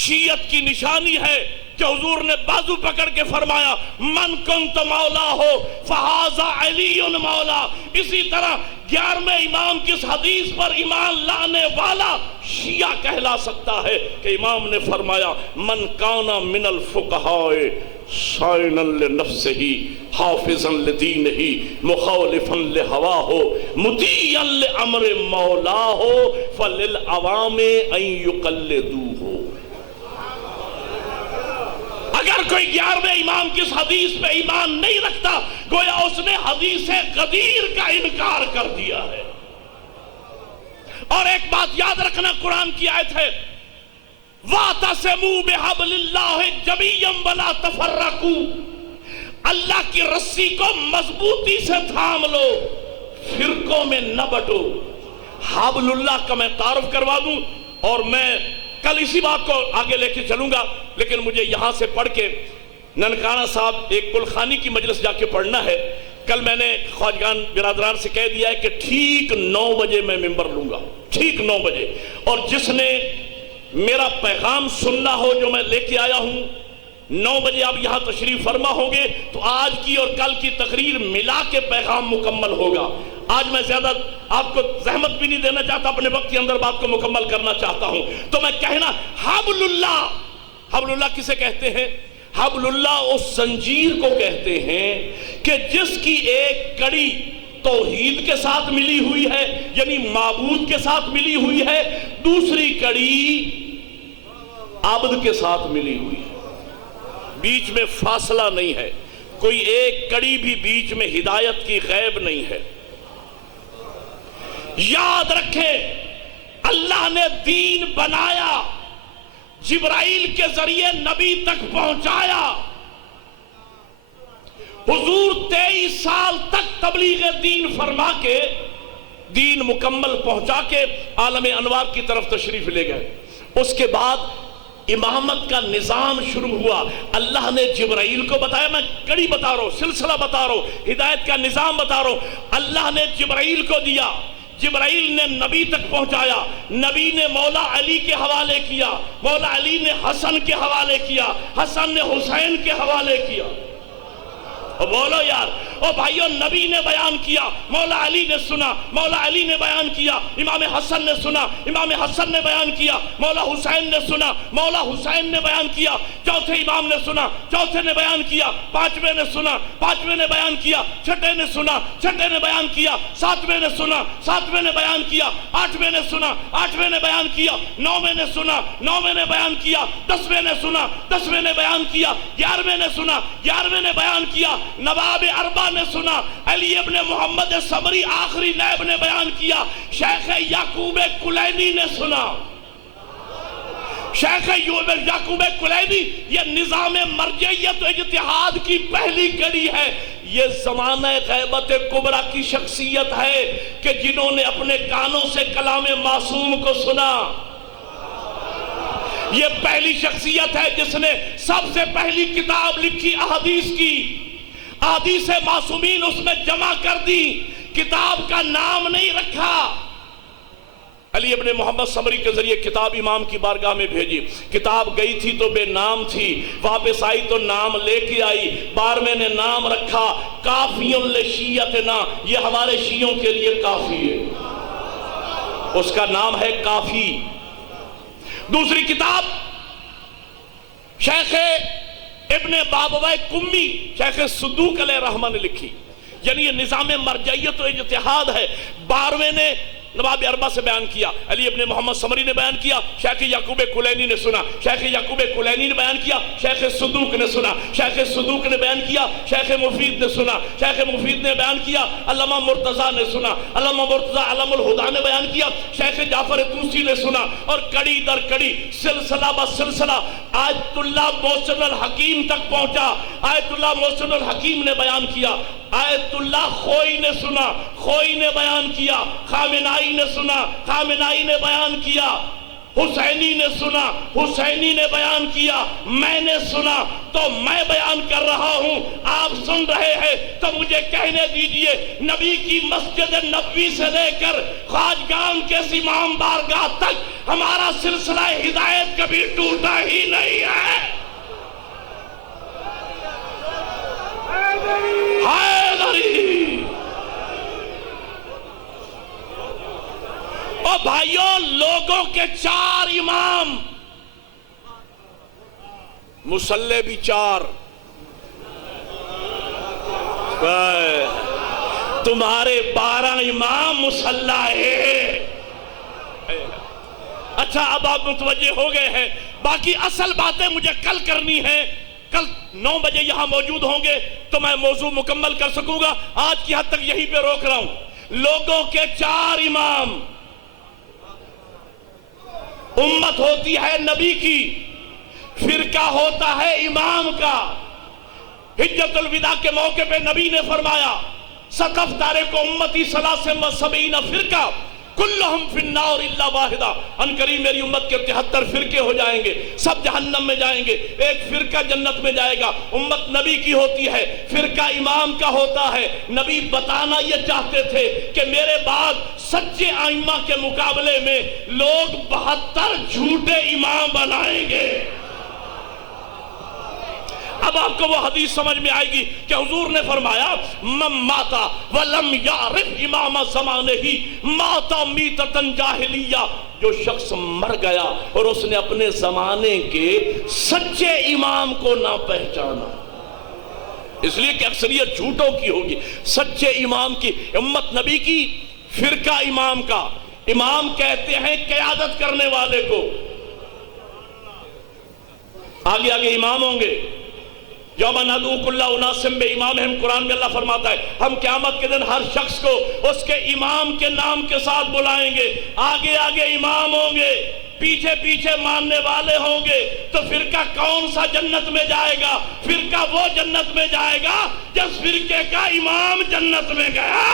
شیعت کی نشانی ہے کہ حضور نے بازو پکڑ کے فرمایا من کنت مولا ہو فہذا علی مولا. اسی طرح 11ویں امام کی اس حدیث پر ایمان لانے والا شیعہ کہلا سکتا ہے کہ امام نے فرمایا من کانا من الفقہاء صائنا لنفسہ حافظا لدینہ مخالفا لہواہ مطیعا لامر مولاہ فللعوام ان یقلدوہ. اگر کوئی 11ویں امام کی اس حدیث پہ ایمان نہیں رکھتا گویا اس نے حدیث غدیر کا انکار کر دیا ہے. اور ایک بات یاد رکھنا، قرآن کی آیت ہے وَاعْتَصِمُوا بِحَبْلِ اللَّهِ جَمِيعًا وَلَا تَفَرَّقُوا. اللہ کی رسی کو مضبوطی سے تھام لو، فرقوں میں نہ بٹو. حبل اللہ کا میں تعارف کروا دوں اور میں کل اسی بات کو آگے لے کے چلوں گا، لیکن مجھے یہاں سے پڑھ کے ننکانہ صاحب ایک کلخانی کی مجلس جا کے پڑھنا ہے. کل میں نے خواجگان برادران سے کہہ دیا ہے کہ ٹھیک 9 بجے میں ممبر لوں گا، ٹھیک 9 بجے. اور جس نے میرا پیغام سننا ہو جو میں لے کے آیا ہوں، 9 بجے آپ یہاں تشریف فرما ہوں گے تو آج کی اور کل کی تقریر ملا کے پیغام مکمل ہوگا. آج میں زیادہ آپ کو زحمت بھی نہیں دینا چاہتا، اپنے وقت کے اندر بات کو مکمل کرنا چاہتا ہوں. تو میں کہنا حبل اللہ، حبل اللہ کسے کہتے ہیں؟ حبل اللہ اس زنجیر کو کہتے ہیں کہ جس کی ایک کڑی توحید کے ساتھ ملی ہوئی ہے، یعنی معبود کے ساتھ ملی ہوئی ہے، دوسری کڑی عابد کے ساتھ ملی ہوئی ہے، بیچ میں فاصلہ نہیں ہے، کوئی ایک کڑی بھی بیچ میں ہدایت کی غیب نہیں ہے. یاد رکھیں اللہ نے دین بنایا، جبرائیل کے ذریعے نبی تک پہنچایا. حضور 23 سال تک تبلیغ دین فرما کے دین مکمل پہنچا کے عالم انوار کی طرف تشریف لے گئے. اس کے بعد امامت کا نظام شروع ہوا. اللہ نے جبرائیل کو بتایا، میں کڑی بتا رہا ہوں، سلسلہ بتا رہا ہوں، ہدایت کا نظام بتا رہا ہوں. اللہ نے جبرائیل کو دیا، جبرائیل نے نبی تک پہنچایا، نبی نے مولا علی کے حوالے کیا، مولا علی نے حسن کے حوالے کیا، حسن نے حسین کے حوالے کیا. بولو یار. اور بھائیوں نبی نے بیان کیا، مولا علی نے سنا، مولا علی نے بیان کیا، امام حسن نے سنا، امام حسن نے بیان کیا، مولا حسین نے سنا، مولا حسین نے بیان کیا، چوتھے امام نے سنا، چوتھے نے بیان کیا، پانچویں نے سنا، پانچویں نے بیان کیا، چھٹے نے سنا، چھٹے نے بیان کیا، ساتویں نے سنا، ساتویں نے بیان کیا، آٹھویں نے سنا، آٹھویں نے بیان کیا، نویں نے سنا، نویں نے بیان کیا، 10ویں نے سنا، 10ویں نے بیان کیا، 11ویں نے سنا، 11ویں نے بیان کیا. نواب اربع مرتضیٰ نے سنا، علی ابن محمد سمری آخری نائب نے بیان کیا، شیخ یعقوب کلینی نے سنا۔ شیخ یعقوب کلینی یہ نظام مرجعیت و اجتہاد کی پہلی کڑی ہے۔ یہ زمانہ غیبت کبریٰ کی شخصیت ہے کہ جنہوں نے اپنے کانوں سے کلام معصوم کو سنا۔ یہ پہلی شخصیت ہے جس نے سب سے پہلی کتاب لکھی احادیث کی، احادیث معصومین اس میں جمع کر دی، کتاب کا نام نہیں رکھا۔ علی ابن محمد سمری کے ذریعے کتاب امام کی بارگاہ میں بھیجی، کتاب گئی تھی تو بے نام تھی، واپس آئی تو نام لے کے آئی، بارہویں نے نام رکھا کافی لشیعتنا، یہ ہمارے شیعوں کے لیے کافی ہے، اس کا نام ہے کافی۔ دوسری کتاب شیخ ابن بابویہ کمی، شیخ صدوق علیہ رحمہ نے لکھی، یعنی یہ نظام مرجعیت و اجتہاد ہے۔ 12ویں نے نواب اربع سے بیان کیا، علی ابن محمد سمری نے بیان کیا، شیخ یعقوب کلینی نے سنا، شیخ یعقوب کلینی نے بیان کیا، شیخ صدوق نے سنا، شیخ صدوق نے بیان کیا، شیخ مفید نے سنا، شیخ مفید نے بیان کیا، علامہ مرتضیٰ نے سنا، علامہ مرتضیٰ علم الہدیٰ نے بیان کیا، شیخ جعفر طوسی نے سنا، اور کڑی در کڑی سلسلہ بسلسلہ آیت اللہ محسن الحکیم تک پہنچا۔ آیت اللہ محسن الحکیم نے بیان کیا، آیت اللہ خوئی نے سنا، خوئی نے بیان کیا، خامنائی نے سنا، خامنائی نے بیان کیا، حسینی نے سنا، حسینی نے بیان کیا، میں نے سنا تو میں بیان کر رہا ہوں، آپ سن رہے ہیں تو مجھے کہنے دیجئے، نبی کی مسجد نبوی سے لے کر خواجگان کے امام بارگاہ تک ہمارا سلسلہ ہدایت کبھی ٹوٹا ہی نہیں ہے۔ حیدری اور بھائیوں، لوگوں کے 4 امام، مصلی بھی 4، تمہارے 12 امام مصلی ہے۔ اچھا اب آپ متوجہ ہو گئے ہیں، باقی اصل باتیں مجھے کل کرنی ہیں، کل 9 بجے یہاں موجود ہوں گے تو میں موضوع مکمل کر سکوں گا، آج کی حد تک یہی پہ روک رہا ہوں۔ لوگوں کے 4 امام، امت ہوتی ہے نبی کی، فرقہ ہوتا ہے امام کا۔ حجت الوداع کے موقع پہ نبی نے فرمایا سقف دارے کو امتی 73 فرقہ کلہم فی النار الا واحدہ، ان قریب میری امت کے 73 فرقے ہو جائیں گے، سب جہنم میں جائیں گے، ایک فرقہ جنت میں جائے گا۔ امت نبی کی ہوتی ہے، فرقہ امام کا ہوتا ہے۔ نبی بتانا یہ چاہتے تھے کہ میرے بعد سچے ائمہ کے مقابلے میں لوگ 72 جھوٹے امام بنائیں گے۔ اب آپ کو وہ حدیث سمجھ میں آئے گی کہ حضور نے فرمایا من ماتا ولم یعرف امام زمانہ ماتا میتتن جاہلیہ، جو شخص مر گیا اور اس نے اپنے زمانے کے سچے امام کو نہ پہچانا، اس لیے کہ اکثریت جھوٹوں کی ہوگی، سچے امام کی، امت نبی کی، فرقہ امام کا۔ امام کہتے ہیں قیادت کرنے والے کو، آگے آگے امام ہوں گے۔ یوم ندعو کل اناس بامامہم، قرآن میں اللہ فرماتا ہے ہم قیامت کے دن ہر شخص کو اس کے امام کے نام کے ساتھ بلائیں گے، آگے آگے امام ہوں گے، پیچھے پیچھے ماننے والے ہوں گے۔ تو فرقہ کون سا جنت میں جائے گا؟ فرقہ وہ جنت میں جائے گا جس فرقے کا امام جنت میں گیا۔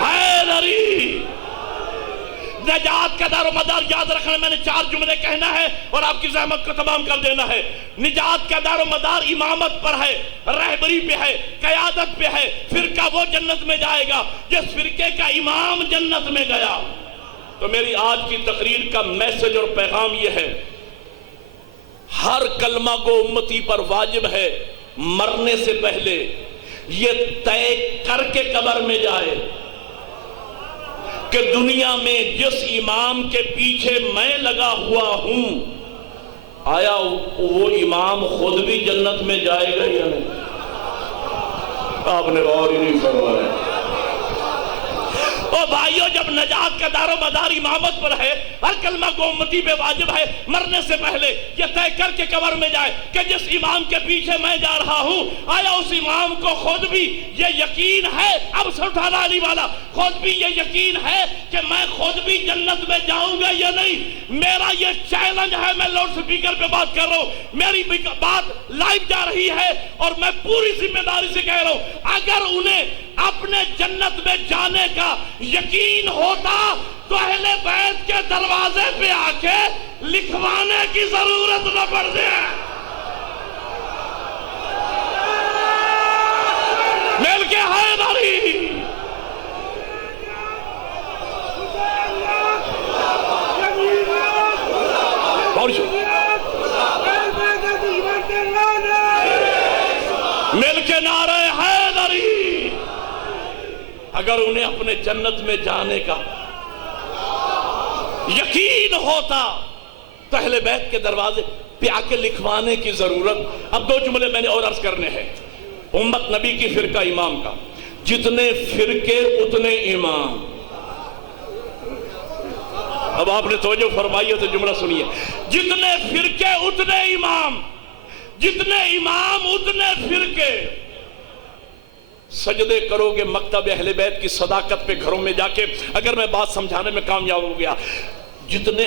حیدری، نجات کا دار و مدار یاد رکھنا، میں نے 4 جملے کہنا ہے اور آپ کی زحمت کو تمام کر دینا ہے۔ نجات کا دار و مدار امامت پر ہے، رہبری پہ ہے، قیادت پہ ہے۔ فرقہ وہ جنت میں جائے گا جس فرقے کا امام جنت میں گیا۔ تو میری آج کی تقریر کا میسج اور پیغام یہ ہے، ہر کلمہ گو امتی پر واجب ہے مرنے سے پہلے یہ طے کر کے قبر میں جائے کہ دنیا میں جس امام کے پیچھے میں لگا ہوا ہوں، آیا وہ امام خود بھی جنت میں جائے گا یا نہیں؟ آپ نے غور ہی نہیں فرمایا۔ او بھائیو، جب نجات کا دار و مدار امامت پر ہے، ہر کلمہ کو امتی پہ واجب ہے مرنے سے پہلے یہ طے کر کے قبر میں جائے کہ جس امام کے پیچھے میں جا رہا ہوں، آیا اس امام کو خود بھی یہ یقین ہے، اب سٹھانا علی والا، خود بھی یہ یقین ہے کہ میں خود بھی جنت میں جاؤں گا یا نہیں؟ میرا یہ چیلنج ہے، میں لاؤڈ سپیکر پہ بات کر رہا ہوں، میری بات لائیو جا رہی ہے اور میں پوری ذمہ داری سے کہہ رہا ہوں، اگر انہیں اپنے جنت میں جانے کا یقین ہوتا تو اہل بیت کے دروازے پہ آ کے لکھوانے کی ضرورت نہ پڑتی ہے۔ مل کے حیدری، مل کے نعرہ حیدری۔ اگر انہیں اپنے جنت میں جانے کا یقین ہوتا تو اہل بیت کے دروازے پہ آ کے لکھوانے کی ضرورت۔ اب دو جملے میں نے اور عرض کرنے ہیں۔ امت نبی کی فرقہ امام کا، جتنے فرقے اتنے امام۔ اب آپ نے توجہ فرمائی تو جملہ سنیے، جتنے فرقے اتنے امام، جتنے امام اتنے فرقے۔ سجدے کرو گے مکتب اہل بیت کی صداقت پہ گھروں میں جا کے، اگر میں بات سمجھانے میں کامیاب ہو گیا۔ جتنے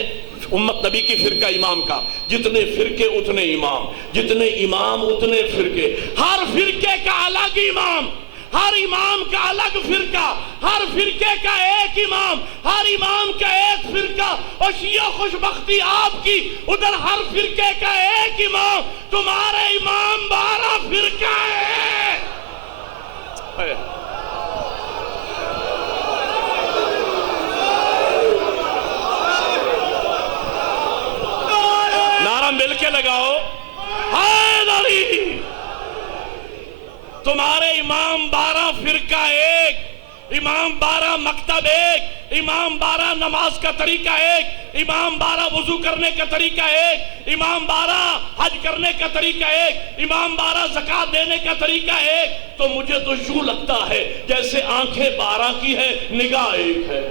امت نبی کی فرقہ امام کا، جتنے فرقے اتنے امام، جتنے امام اتنے فرقے، ہر فرقے کا الگ امام، ہر امام کا الگ فرقہ، ہر فرقے کا ایک امام، ہر امام کا ایک فرقہ۔ اور شیعہ خوشبختی آپ کی، ادھر ہر فرقے کا ایک امام، تمہارے امام 12 فرقہ ہے۔ نعرہ مل کے لگاؤ، حیدری۔ تمہارے امام 12 فرقہ ایک، امام 12 مکتب ایک، امام 12 نماز کا طریقہ ایک، امام 12 وضو کرنے کا طریقہ ایک، امام 12 حج کرنے کا طریقہ ایک، امام 12 زکوٰۃ دینے کا طریقہ ایک۔ تو مجھے تو یوں لگتا ہے جیسے آنکھیں 12 کی ہے، نگاہ ایک ہے،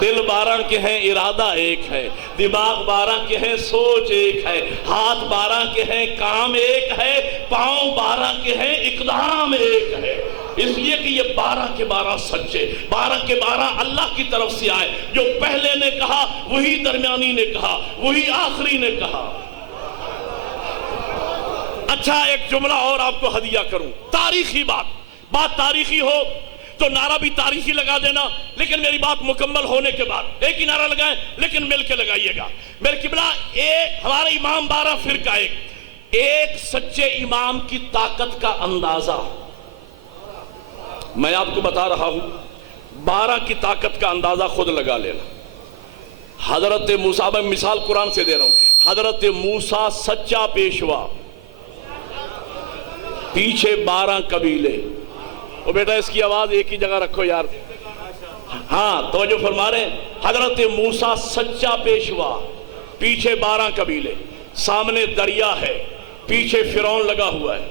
دل 12 کے ہیں، ارادہ ایک ہے، دماغ 12 کے ہیں، سوچ ایک ہے، ہاتھ 12 کے ہیں، کام ایک ہے، پاؤں 12 کے ہیں، اقدام ایک ہے۔ اس لیے کہ یہ 12 کے 12 سچے، 12 کے 12 اللہ کی طرف سے آئے۔ جو پہلے نے کہا وہی درمیانی نے کہا، وہی آخری نے کہا۔ اچھا، ایک جملہ اور آپ کو ہدیہ کروں، تاریخی بات تاریخی ہو تو نعرہ بھی تاریخی لگا دینا، لیکن میری بات مکمل ہونے کے بعد ایک ہی نعرہ لگائیں، لیکن مل کے لگائیے گا۔ میرے قبلہ، ایک ہمارے امام 12 فرقہ ایک سچے امام کی طاقت کا اندازہ میں آپ کو بتا رہا ہوں۔ 12 کی طاقت کا اندازہ خود لگا لینا۔ حضرت موسیٰ، میں مثال قرآن سے دے رہا ہوں، حضرت موسیٰ سچا پیشوا، پیچھے 12 قبیلے۔ او بیٹا اس کی آواز ایک ہی جگہ رکھو یار، ہاں توجہ فرما رہے ہیں۔ حضرت موسیٰ سچا پیشوا، پیچھے 12 قبیلے، سامنے دریا ہے، پیچھے فرعون لگا ہوا ہے۔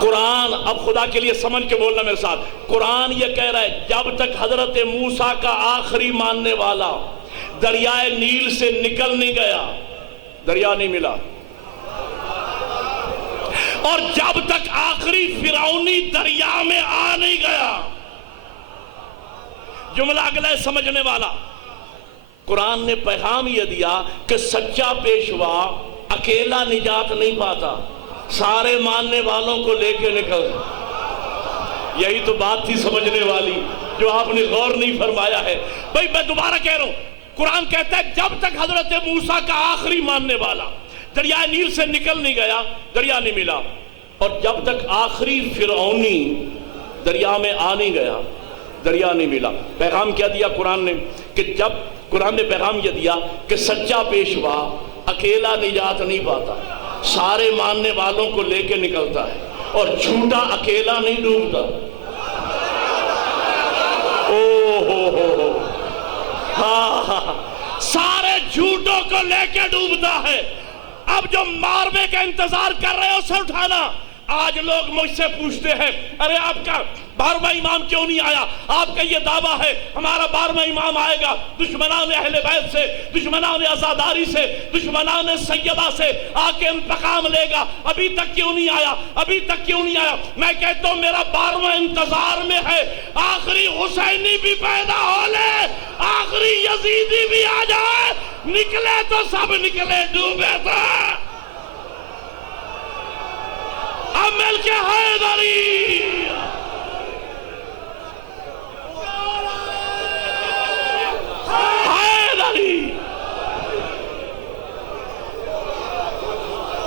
قرآن، اب خدا کے لیے سمجھ کے بولنا میرے ساتھ، قرآن یہ کہہ رہا ہے جب تک حضرت موسیٰ کا آخری ماننے والا دریائے نیل سے نکل نہیں گیا، دریا نہیں ملا، اور جب تک آخری فرعونی دریا میں آ نہیں گیا۔ جملہ اگلا ہے سمجھنے والا، قرآن نے پیغام یہ دیا کہ سچا پیشوا اکیلا نجات نہیں پاتا، سارے ماننے والوں کو لے کے نکل۔ یہی تو بات تھی سمجھنے والی جو آپ نے غور نہیں فرمایا ہے۔ بھئی میں دوبارہ کہہ رہا ہوں، قرآن کہتا ہے جب تک حضرت موسیٰ کا آخری ماننے والا دریائے نیل سے نکل نہیں گیا، دریا نہیں ملا، اور جب تک آخری فرعونی دریا میں آ نہیں گیا، دریا نہیں ملا۔ پیغام کیا دیا قرآن نے کہ جب قرآن نے پیغام یہ دیا کہ سچا پیشوا اکیلا نجات نہیں پاتا، سارے ماننے والوں کو لے کے نکلتا ہے، اور جھوٹا اکیلا نہیں ڈوبتا۔ ہاں، سارے جھوٹوں کو لے کے ڈوبتا ہے۔ اب جو ماربے کا انتظار کر رہے ہو اسے اٹھانا، آج لوگ مجھ سے پوچھتے ہیں ارے آپ کا 12واں امام کیوں نہیں آیا؟ آپ کا یہ دعویٰ ہے ہمارا 12واں امام آئے گا، دشمنان اہل بیت سے، دشمنان عزاداری سے، دشمنان سیدہ سے آ کے انتقام لے گا، ابھی تک کیوں نہیں آیا؟ ابھی تک کیوں نہیں آیا؟ میں کہتا ہوں میرا 12واں انتظار میں ہے، آخری حسینی بھی پیدا ہو لے، آخری یزیدی بھی آ جائے، نکلے تو سب نکلے، ڈوبے تو اب مل کے حیدری۔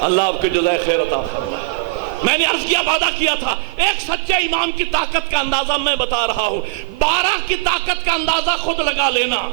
اللہ آپ کو جزائے خیر عطا فرمائے۔ میں نے عرض کیا، وعدہ کیا تھا، ایک سچے امام کی طاقت کا اندازہ میں بتا رہا ہوں، 12 کی طاقت کا اندازہ خود لگا لینا۔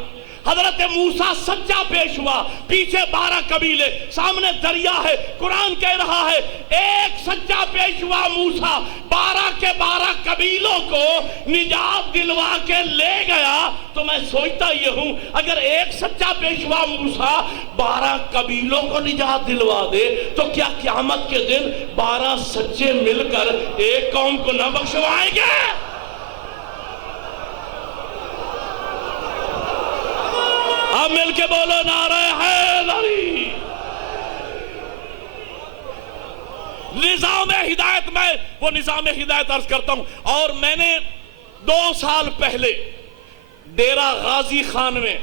حضرت موسیٰ سچا پیشوا، پیچھے 12 قبیلے، سامنے دریا ہے، قرآن کہہ رہا ہے ایک سچا پیشوا موسیٰ 12 کے 12 قبیلوں کو نجات دلوا کے لے گیا۔ تو میں سوچتا یہ ہوں اگر ایک سچا پیشوا موسیٰ 12 قبیلوں کو نجات دلوا دے تو کیا قیامت کے دن 12 سچے مل کر ایک قوم کو نہ بخشوائیں گے؟ اب مل کے بولو نعرہ حیدری۔ نظام ہدایت، میں وہ نظام ہدایت عرض کرتا ہوں، اور میں نے 2 سال پہلے ڈیرہ غازی خان میں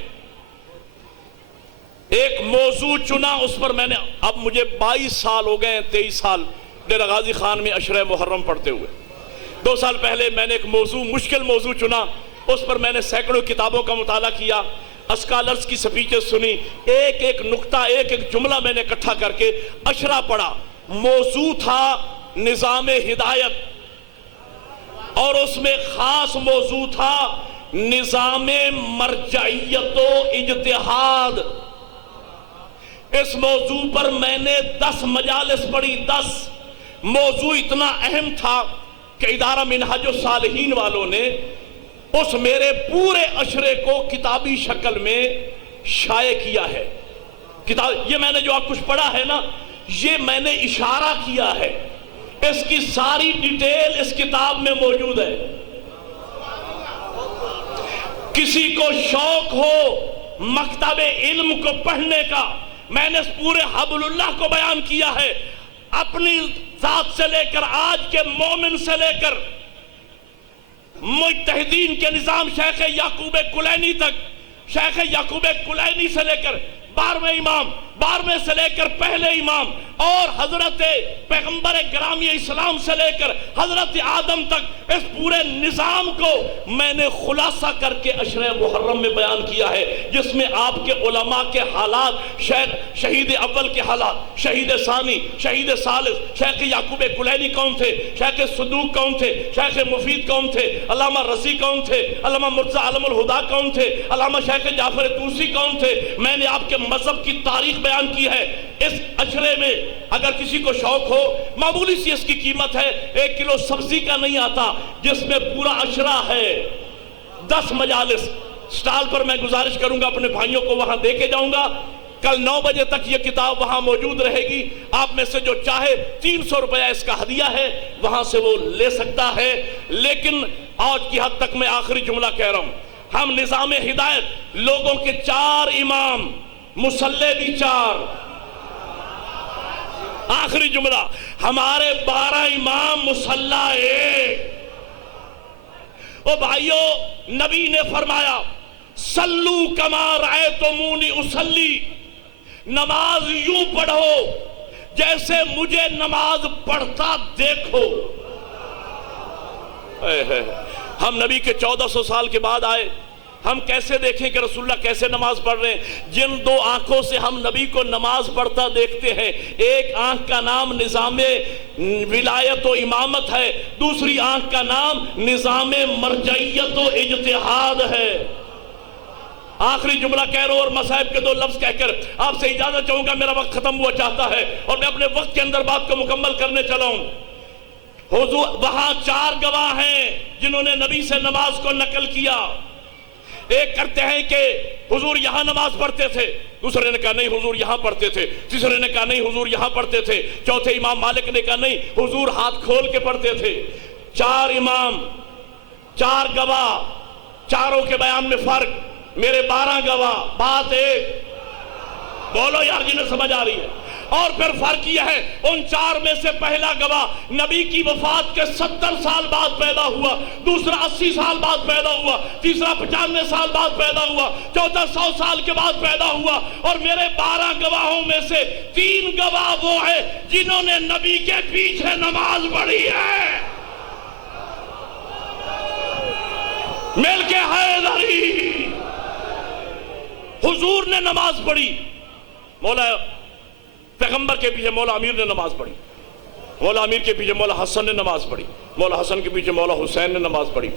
ایک موضوع چنا، اس پر میں نے، اب مجھے 22 سال ہو گئے ہیں، 23 سال ڈیرہ غازی خان میں عشرہ محرم پڑھتے ہوئے۔ 2 سال پہلے میں نے ایک موضوع، مشکل موضوع چنا، اس پر میں نے سینکڑوں کتابوں کا مطالعہ کیا، اسکالرز کی سپیچیں سنی، ایک ایک نقطہ، ایک ایک جملہ میں نے اکٹھا کر کے عشرہ پڑھا۔ موضوع تھا نظام ہدایت، اور اس میں خاص موضوع تھا نظام مرجعیت و اجتہاد۔ اس موضوع پر میں نے 10 مجالس پڑھی، 10۔ موضوع اتنا اہم تھا کہ ادارہ منہاج الصالحین والوں نے اس میرے پورے عشرے کو کتابی شکل میں شائع کیا ہے۔ یہ میں نے جو آپ کچھ پڑھا ہے نا، یہ میں نے اشارہ کیا ہے، اس کی ساری ڈیٹیل اس کتاب میں موجود ہے۔ کسی کو شوق ہو مکتب علم کو پڑھنے کا، میں نے اس پورے حبل اللہ کو بیان کیا ہے، اپنی ذات سے لے کر آج کے مومن سے لے کر مجتہدین کے نظام شیخ یعقوب کلینی تک، شیخ یعقوب کلینی سے لے کر 12ویں امام، 12ویں سے لے کر پہلے امام، اور حضرت پیغمبر گرامی اسلام سے لے کر حضرت آدم تک، اس پورے نظام کو میں نے خلاصہ کر کے عشرہ محرم میں بیان کیا ہے، جس میں آپ کے علماء کے حالات، شہید اول کے حالات، شہید ثانی، شہید ثالث، شیخ یعقوب کلینی کون تھے، شیخ صدوق کون تھے، شیخ مفید کون تھے، علامہ رضی کون تھے، علامہ مرزا علم الہدا کون تھے، علامہ شیخ جعفر طوسی کون تھے۔ میں نے آپ کے مذہب کی تاریخ بیان کی ہے اس عشرے میں۔ اگر کسی کو شوق ہو، معمولی سی اس کی قیمت ہے، 1 کلو سبزی کا نہیں آتا، جس میں پورا عشرہ ہے، 10 مجالس۔ سٹال پر میں گزارش کروں گا اپنے بھائیوں کو، وہاں دے کے جاؤں گا، کل 9 بجے تک یہ کتاب وہاں موجود رہے گی، آپ میں سے جو چاہے 300 روپیہ اس کا ہدیہ ہے، وہاں سے وہ لے سکتا ہے۔ لیکن آج کی حد تک میں آخری جملہ کہہ رہا ہوں، ہم نظام ہدایت، لوگوں کے 4 امام، مصلی بھی 4، آخری جملہ، ہمارے 12 امام، مصلی 1۔ او بھائیو، نبی نے فرمایا صلو کما رأیتمونی اصلی، نماز یوں پڑھو جیسے مجھے نماز پڑھتا دیکھو۔ ہم نبی کے 1400 سال کے بعد آئے، ہم کیسے دیکھیں کہ رسول اللہ کیسے نماز پڑھ رہے ہیں؟ جن 2 آنکھوں سے ہم نبی کو نماز پڑھتا دیکھتے ہیں، ایک آنکھ کا نام نظام ولایت و امامت ہے، دوسری آنکھ کا نام نظام مرجعیت و اجتہاد ہے۔ آخری جملہ کہہ رہا ہوں، اور مصائب کے 2 لفظ کہہ کر آپ سے اجازت چاہوں گا، میرا وقت ختم ہوا چاہتا ہے اور میں اپنے وقت کے اندر بات کو مکمل کرنے چلا ہوں۔ حضور وہاں 4 گواہ ہیں جنہوں نے نبی سے نماز کو نقل کیا۔ ایک کرتے ہیں کہ حضور یہاں نماز پڑھتے تھے، دوسرے نے کہا نہیں حضور یہاں پڑھتے تھے، تیسرے نے کہا نہیں حضور یہاں پڑھتے تھے، چوتھے امام مالک نے کہا نہیں حضور ہاتھ کھول کے پڑھتے تھے۔ 4 امام، 4 گواہ، چاروں کے بیان میں فرق، میرے 12 گواہ، بات ایک۔ بولو یار جنہیں سمجھ آ رہی ہے۔ اور پھر فرق یہ ہے ان 4 میں سے پہلا گواہ نبی کی وفات کے 70 سال بعد پیدا ہوا، دوسرا 80 سال بعد پیدا ہوا، تیسرا 95 سال بعد پیدا ہوا، چوتھا 100 سال کے بعد پیدا ہوا، اور میرے 12 گواہوں میں سے 3 گواہ وہ ہیں جنہوں نے نبی کے پیچھے نماز پڑھی ہے۔ مل کے حیدری حضور نے نماز پڑھی، مولا پیغمبر کے پیچھے مولا امیر نے نماز پڑھی، مولا امیر کے پیچھے مولا حسن نے نماز پڑھی، مولا حسن کے پیچھے مولا حسین نے نماز پڑھی،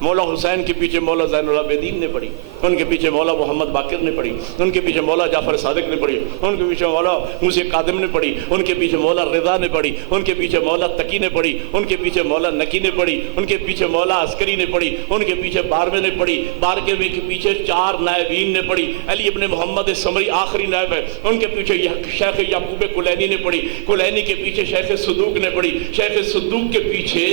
مولا حسین کے پیچھے مولا زین العابدین نے پڑھی، ان کے پیچھے مولا محمد باقر نے پڑھی، ان کے پیچھے مولا جعفر صادق نے پڑھی، ان کے پیچھے مولا موسی قادم نے پڑھی، ان کے پیچھے مولا رضا نے پڑھی، ان کے پیچھے مولا تقی نے پڑھی، ان کے پیچھے مولا نکی نے پڑھی، ان کے پیچھے مولا عسکری نے پڑھی، ان کے پیچھے بارہویں نے پڑھی، بارہویں کے پیچھے 4 نائبین نے پڑھی، علی ابن محمد سمری آخری نائب ہے، ان کے پیچھے شیخ یعقوب کلینی نے پڑھی، کلینی کے پیچھے شیخ صدوق نے پڑھی، شیخ صدوق کے پیچھے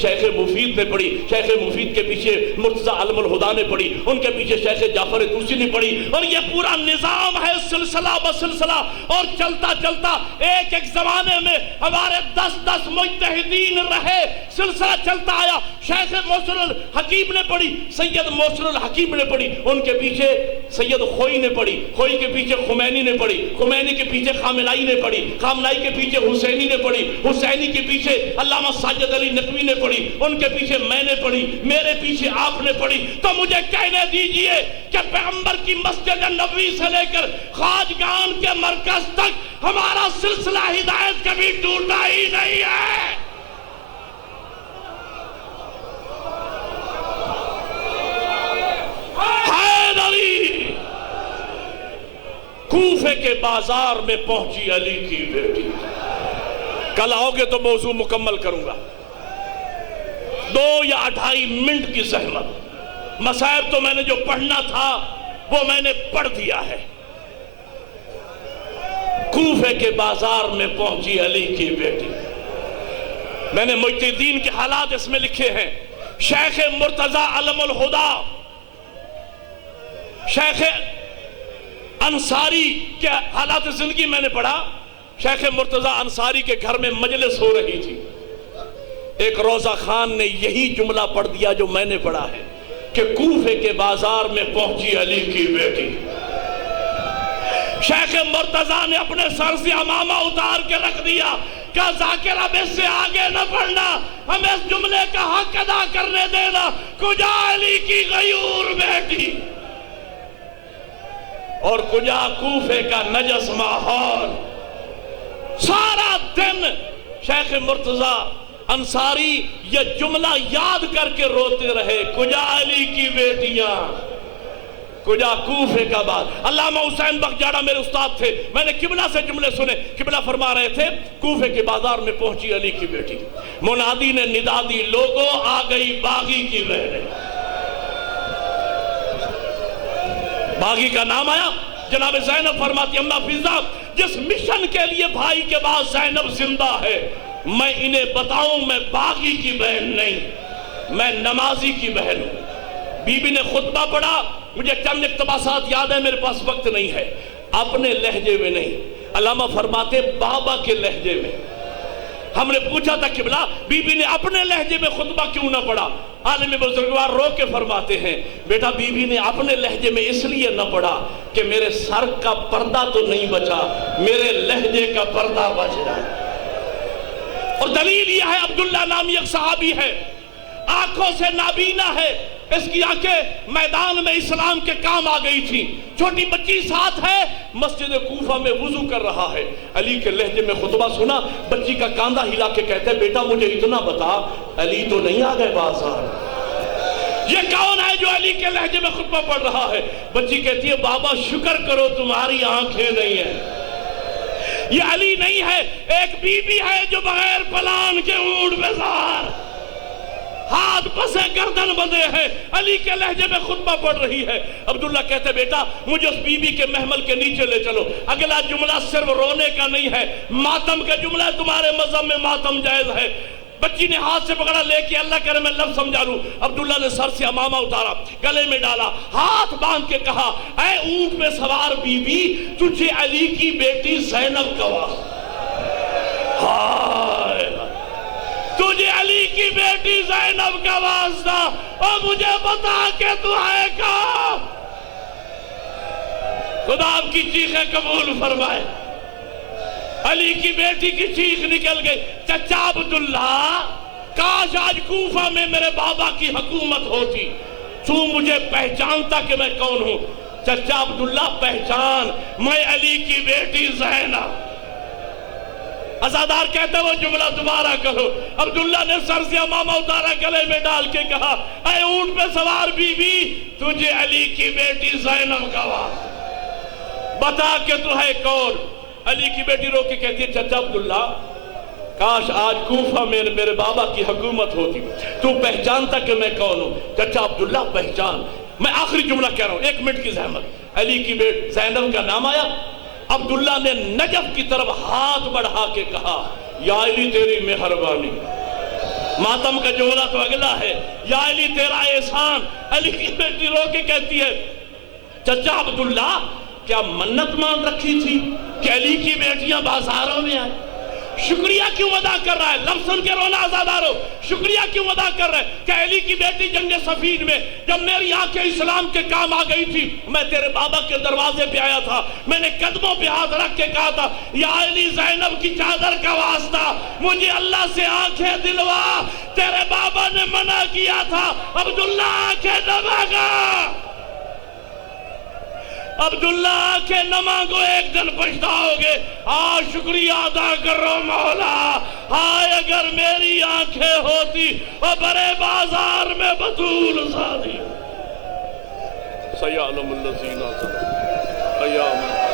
شیخ مفید نے پڑھی، شیخ مفید کے پیچھے مرتضی علم الہدا نے پڑھی، ان کے پیچھے شیخ جعفر طوسی نے پڑھی، اور یہ پورا نظام ہے سلسلہ بسلسلہ، اور چلتا چلتا ایک زمانے میں ہمارے 10 مجتہدین رہے، سلسلہ چلتا آیا، شیخ موصل الحکیم نے پڑھی، سید موصل الحکیم نے پڑھی، ان کے پیچھے سید خوئی نے پڑھی، خوئی کے پیچھے خمینی نے پڑھی، خمینی کے پیچھے خامنائی نے پڑھی، خامنائی کے پیچھے حسینی نے پڑھی، حسینی کے پیچھے علامہ ساجد علی نقوی نے پڑھی، ان کے پیچھے میں نے پڑھی، میرے پیچھے آپ نے پڑھی۔ تو مجھے کہنے دیجئے کہ پیغمبر کی مسجد نبوی سے لے کر خواجگان کے مرکز تک ہمارا سلسلہ ہدایت کبھی ٹوٹا ہی نہیں ہے۔ حیدری کوفے کے بازار میں پہنچی علی کی بیٹی، کل آؤ گے تو موضوع مکمل کروں گا، 2 یا 2.5 منٹ کی زحمت، مصائب تو میں نے جو پڑھنا تھا وہ میں نے پڑھ دیا ہے۔ کوفے کے بازار میں پہنچی علی کی بیٹی، میں نے مجتہدین کے حالات اس میں لکھے ہیں، شیخ مرتضی علم الہدا، شیخ انصاری کے حالات زندگی میں نے پڑھا، شیخ مرتضی انصاری کے گھر میں مجلس ہو رہی تھی، ایک روضہ خان نے یہی جملہ پڑھ دیا جو میں نے پڑھا ہے کہ کوفے کے بازار میں پہنچی علی کی بیٹی۔ شیخ مرتضی نے اپنے سر سے عمامہ اتار کے رکھ دیا، کہا ذاکر اب اس سے آگے نہ پڑھنا، ہمیں اس جملے کا حق ادا کرنے دینا، کجا علی کی غیور بیٹی، اور کجا کوفے کا نجس ماحول۔ سارا دن شیخ مرتضی انصاری یہ جملہ یاد کر کے روتے رہے، کجا علی کی بیٹیاں، کجا کوفے کا بات۔ علامہ حسین بخجاڑہ میرے استاد تھے، میں نے قبلہ سے جملے سنے، قبلہ فرما رہے تھے کوفے کے بازار میں پہنچی علی کی بیٹی، منادی نے ندا دی لوگوں آ گئی باغی کی بہنیں، باغی کا نام آیا، جناب زینب فرماتی اماں فضا جس مشن کے لیے بھائی کے بعد زینب زندہ ہے، میں انہیں بتاؤں میں باغی کی بہن نہیں، میں نمازی کی بہن ہوں۔ بی بی نے خطبہ پڑھا، مجھے چند اقتباسات یاد ہے، میرے پاس وقت نہیں ہے، اپنے لہجے میں نہیں، علامہ فرماتے بابا کے لہجے میں۔ ہم نے پوچھا تھا قبلہ بی بی نے اپنے لہجے میں خطبہ کیوں نہ پڑھا؟ عالم بزرگوار رو کے فرماتے ہیں بیٹا بی بی نے اپنے لہجے میں اس لیے نہ پڑھا کہ میرے سر کا پردہ تو نہیں بچا، میرے لہجے کا پردہ بچ رہا۔ اور دلیل یہ ہے، عبداللہ نامی ایک صحابی ہے، آنکھوں سے نابینا ہے، اس کی آنکھیں میدان میں اسلام کے کام آ گئی تھی، چھوٹی بچی ساتھ ہے، مسجد کوفہ میں وضو کر رہا ہے، علی کے لہجے میں خطبہ سنا، بچی کا کاندھا ہلا کے کہتے ہیں بیٹا مجھے اتنا بتا علی تو نہیں آ گئے بازار؟ یہ کون ہے جو علی کے لہجے میں خطبہ پڑھ رہا ہے؟ بچی کہتی ہے بابا شکر کرو تمہاری آنکھیں نہیں ہیں، یہ علی نہیں ہے، ایک بی بی ہے جو بغیر پلان کے اونٹ پہ سوار۔ ہاتھ پسے گردن بندھے ہیں، علی کے لہجے میں خطبہ پڑھ رہی ہے۔ عبداللہ کہتے بیٹا مجھے اس بی بی کے محمل کے نیچے لے چلو، اگلا جملہ صرف رونے کا نہیں ہے، ماتم کا جملہ ہے، تمہارے مذہب میں ماتم جائز ہے۔ بچی نے ہاتھ سے پکڑا، لے کے اللہ کرے میں لفظ سمجھا لوں۔ عبداللہ نے سر سے امامہ اتارا، گلے میں ڈالا، ہاتھ باندھ کے کہا اے اونٹ پہ سوار بی بی، تجھے علی کی بیٹی زینب کا واسطہ، ہائے تجھے علی کی بیٹی زینب کا واسطہ، اور مجھے بتا کہ تو ہے کہاں۔ خدا آپ کی چیخیں قبول فرمائے۔ علی کی بیٹی کی چیخ نکل گئی، چچا عبداللہ کاش آج کوفہ میں میرے بابا کی حکومت ہوتی، تو مجھے پہچانتا کہ میں کون ہوں۔ چچا عبداللہ پہچان، میں علی کی بیٹی زینب۔ عزادار کہتے وہ جملہ دوبارہ کرو۔ عبداللہ نے سر سے امامہ اتارا، گلے میں ڈال کے کہا اے اونٹ پہ سوار بی بی، تجھے علی کی بیٹی زینب کا واسطہ، بتا کہ تو ہے کون۔ علی کی بیٹی رو کے کہتی ہے چچا عبداللہ کاش آج کوفہ میں میرے بابا کی حکومت ہوتی، تو پہچانتا کہ میں کون ہوں۔ چچا عبداللہ پہچان، میں آخری جملہ کہہ رہا ہوں، 1 منٹ کی زحمت۔ علی کی بیٹی زینب کا نام آیا، عبداللہ نے نجف کی طرف ہاتھ بڑھا کے کہا یا علی تیری مہربانی۔ ماتم کا جملہ تو اگلا ہے، یا علی تیرا احسان۔ علی کی بیٹی رو کے کہتی ہے چچا عبداللہ کیا منت مان رکھی تھی کہ علی کی بیٹیاں بازاروں میں آئیں؟ شکریہ کیوں ادا کر رہا ہے؟ لفظ سن کے رونا عزادارو، شکریہ کیوں ادا کر رہا ہے کہ علی کی بیٹی جنگ صفین میں جب میری آنکھیں اسلام کے کام آ گئی تھی، میں تیرے بابا کے دروازے پہ آیا تھا، میں نے قدموں پہ ہاتھ رکھ کے کہا تھا یا علی زینب کی چادر کا واسطہ مجھے اللہ سے آنکھیں دلوا۔ تیرے بابا نے منع کیا تھا، عبداللہ آنکھیں نہ مانگا، عبداللہ آنکھیں نہ مانگو، ایک دن پچھتاؤ گے۔ آج شکریہ ادا کرو مولا، ہائے اگر میری آنکھیں ہوتی اور بڑے بازار میں بطول زادی۔ سیعلم الذین ظلموا ایام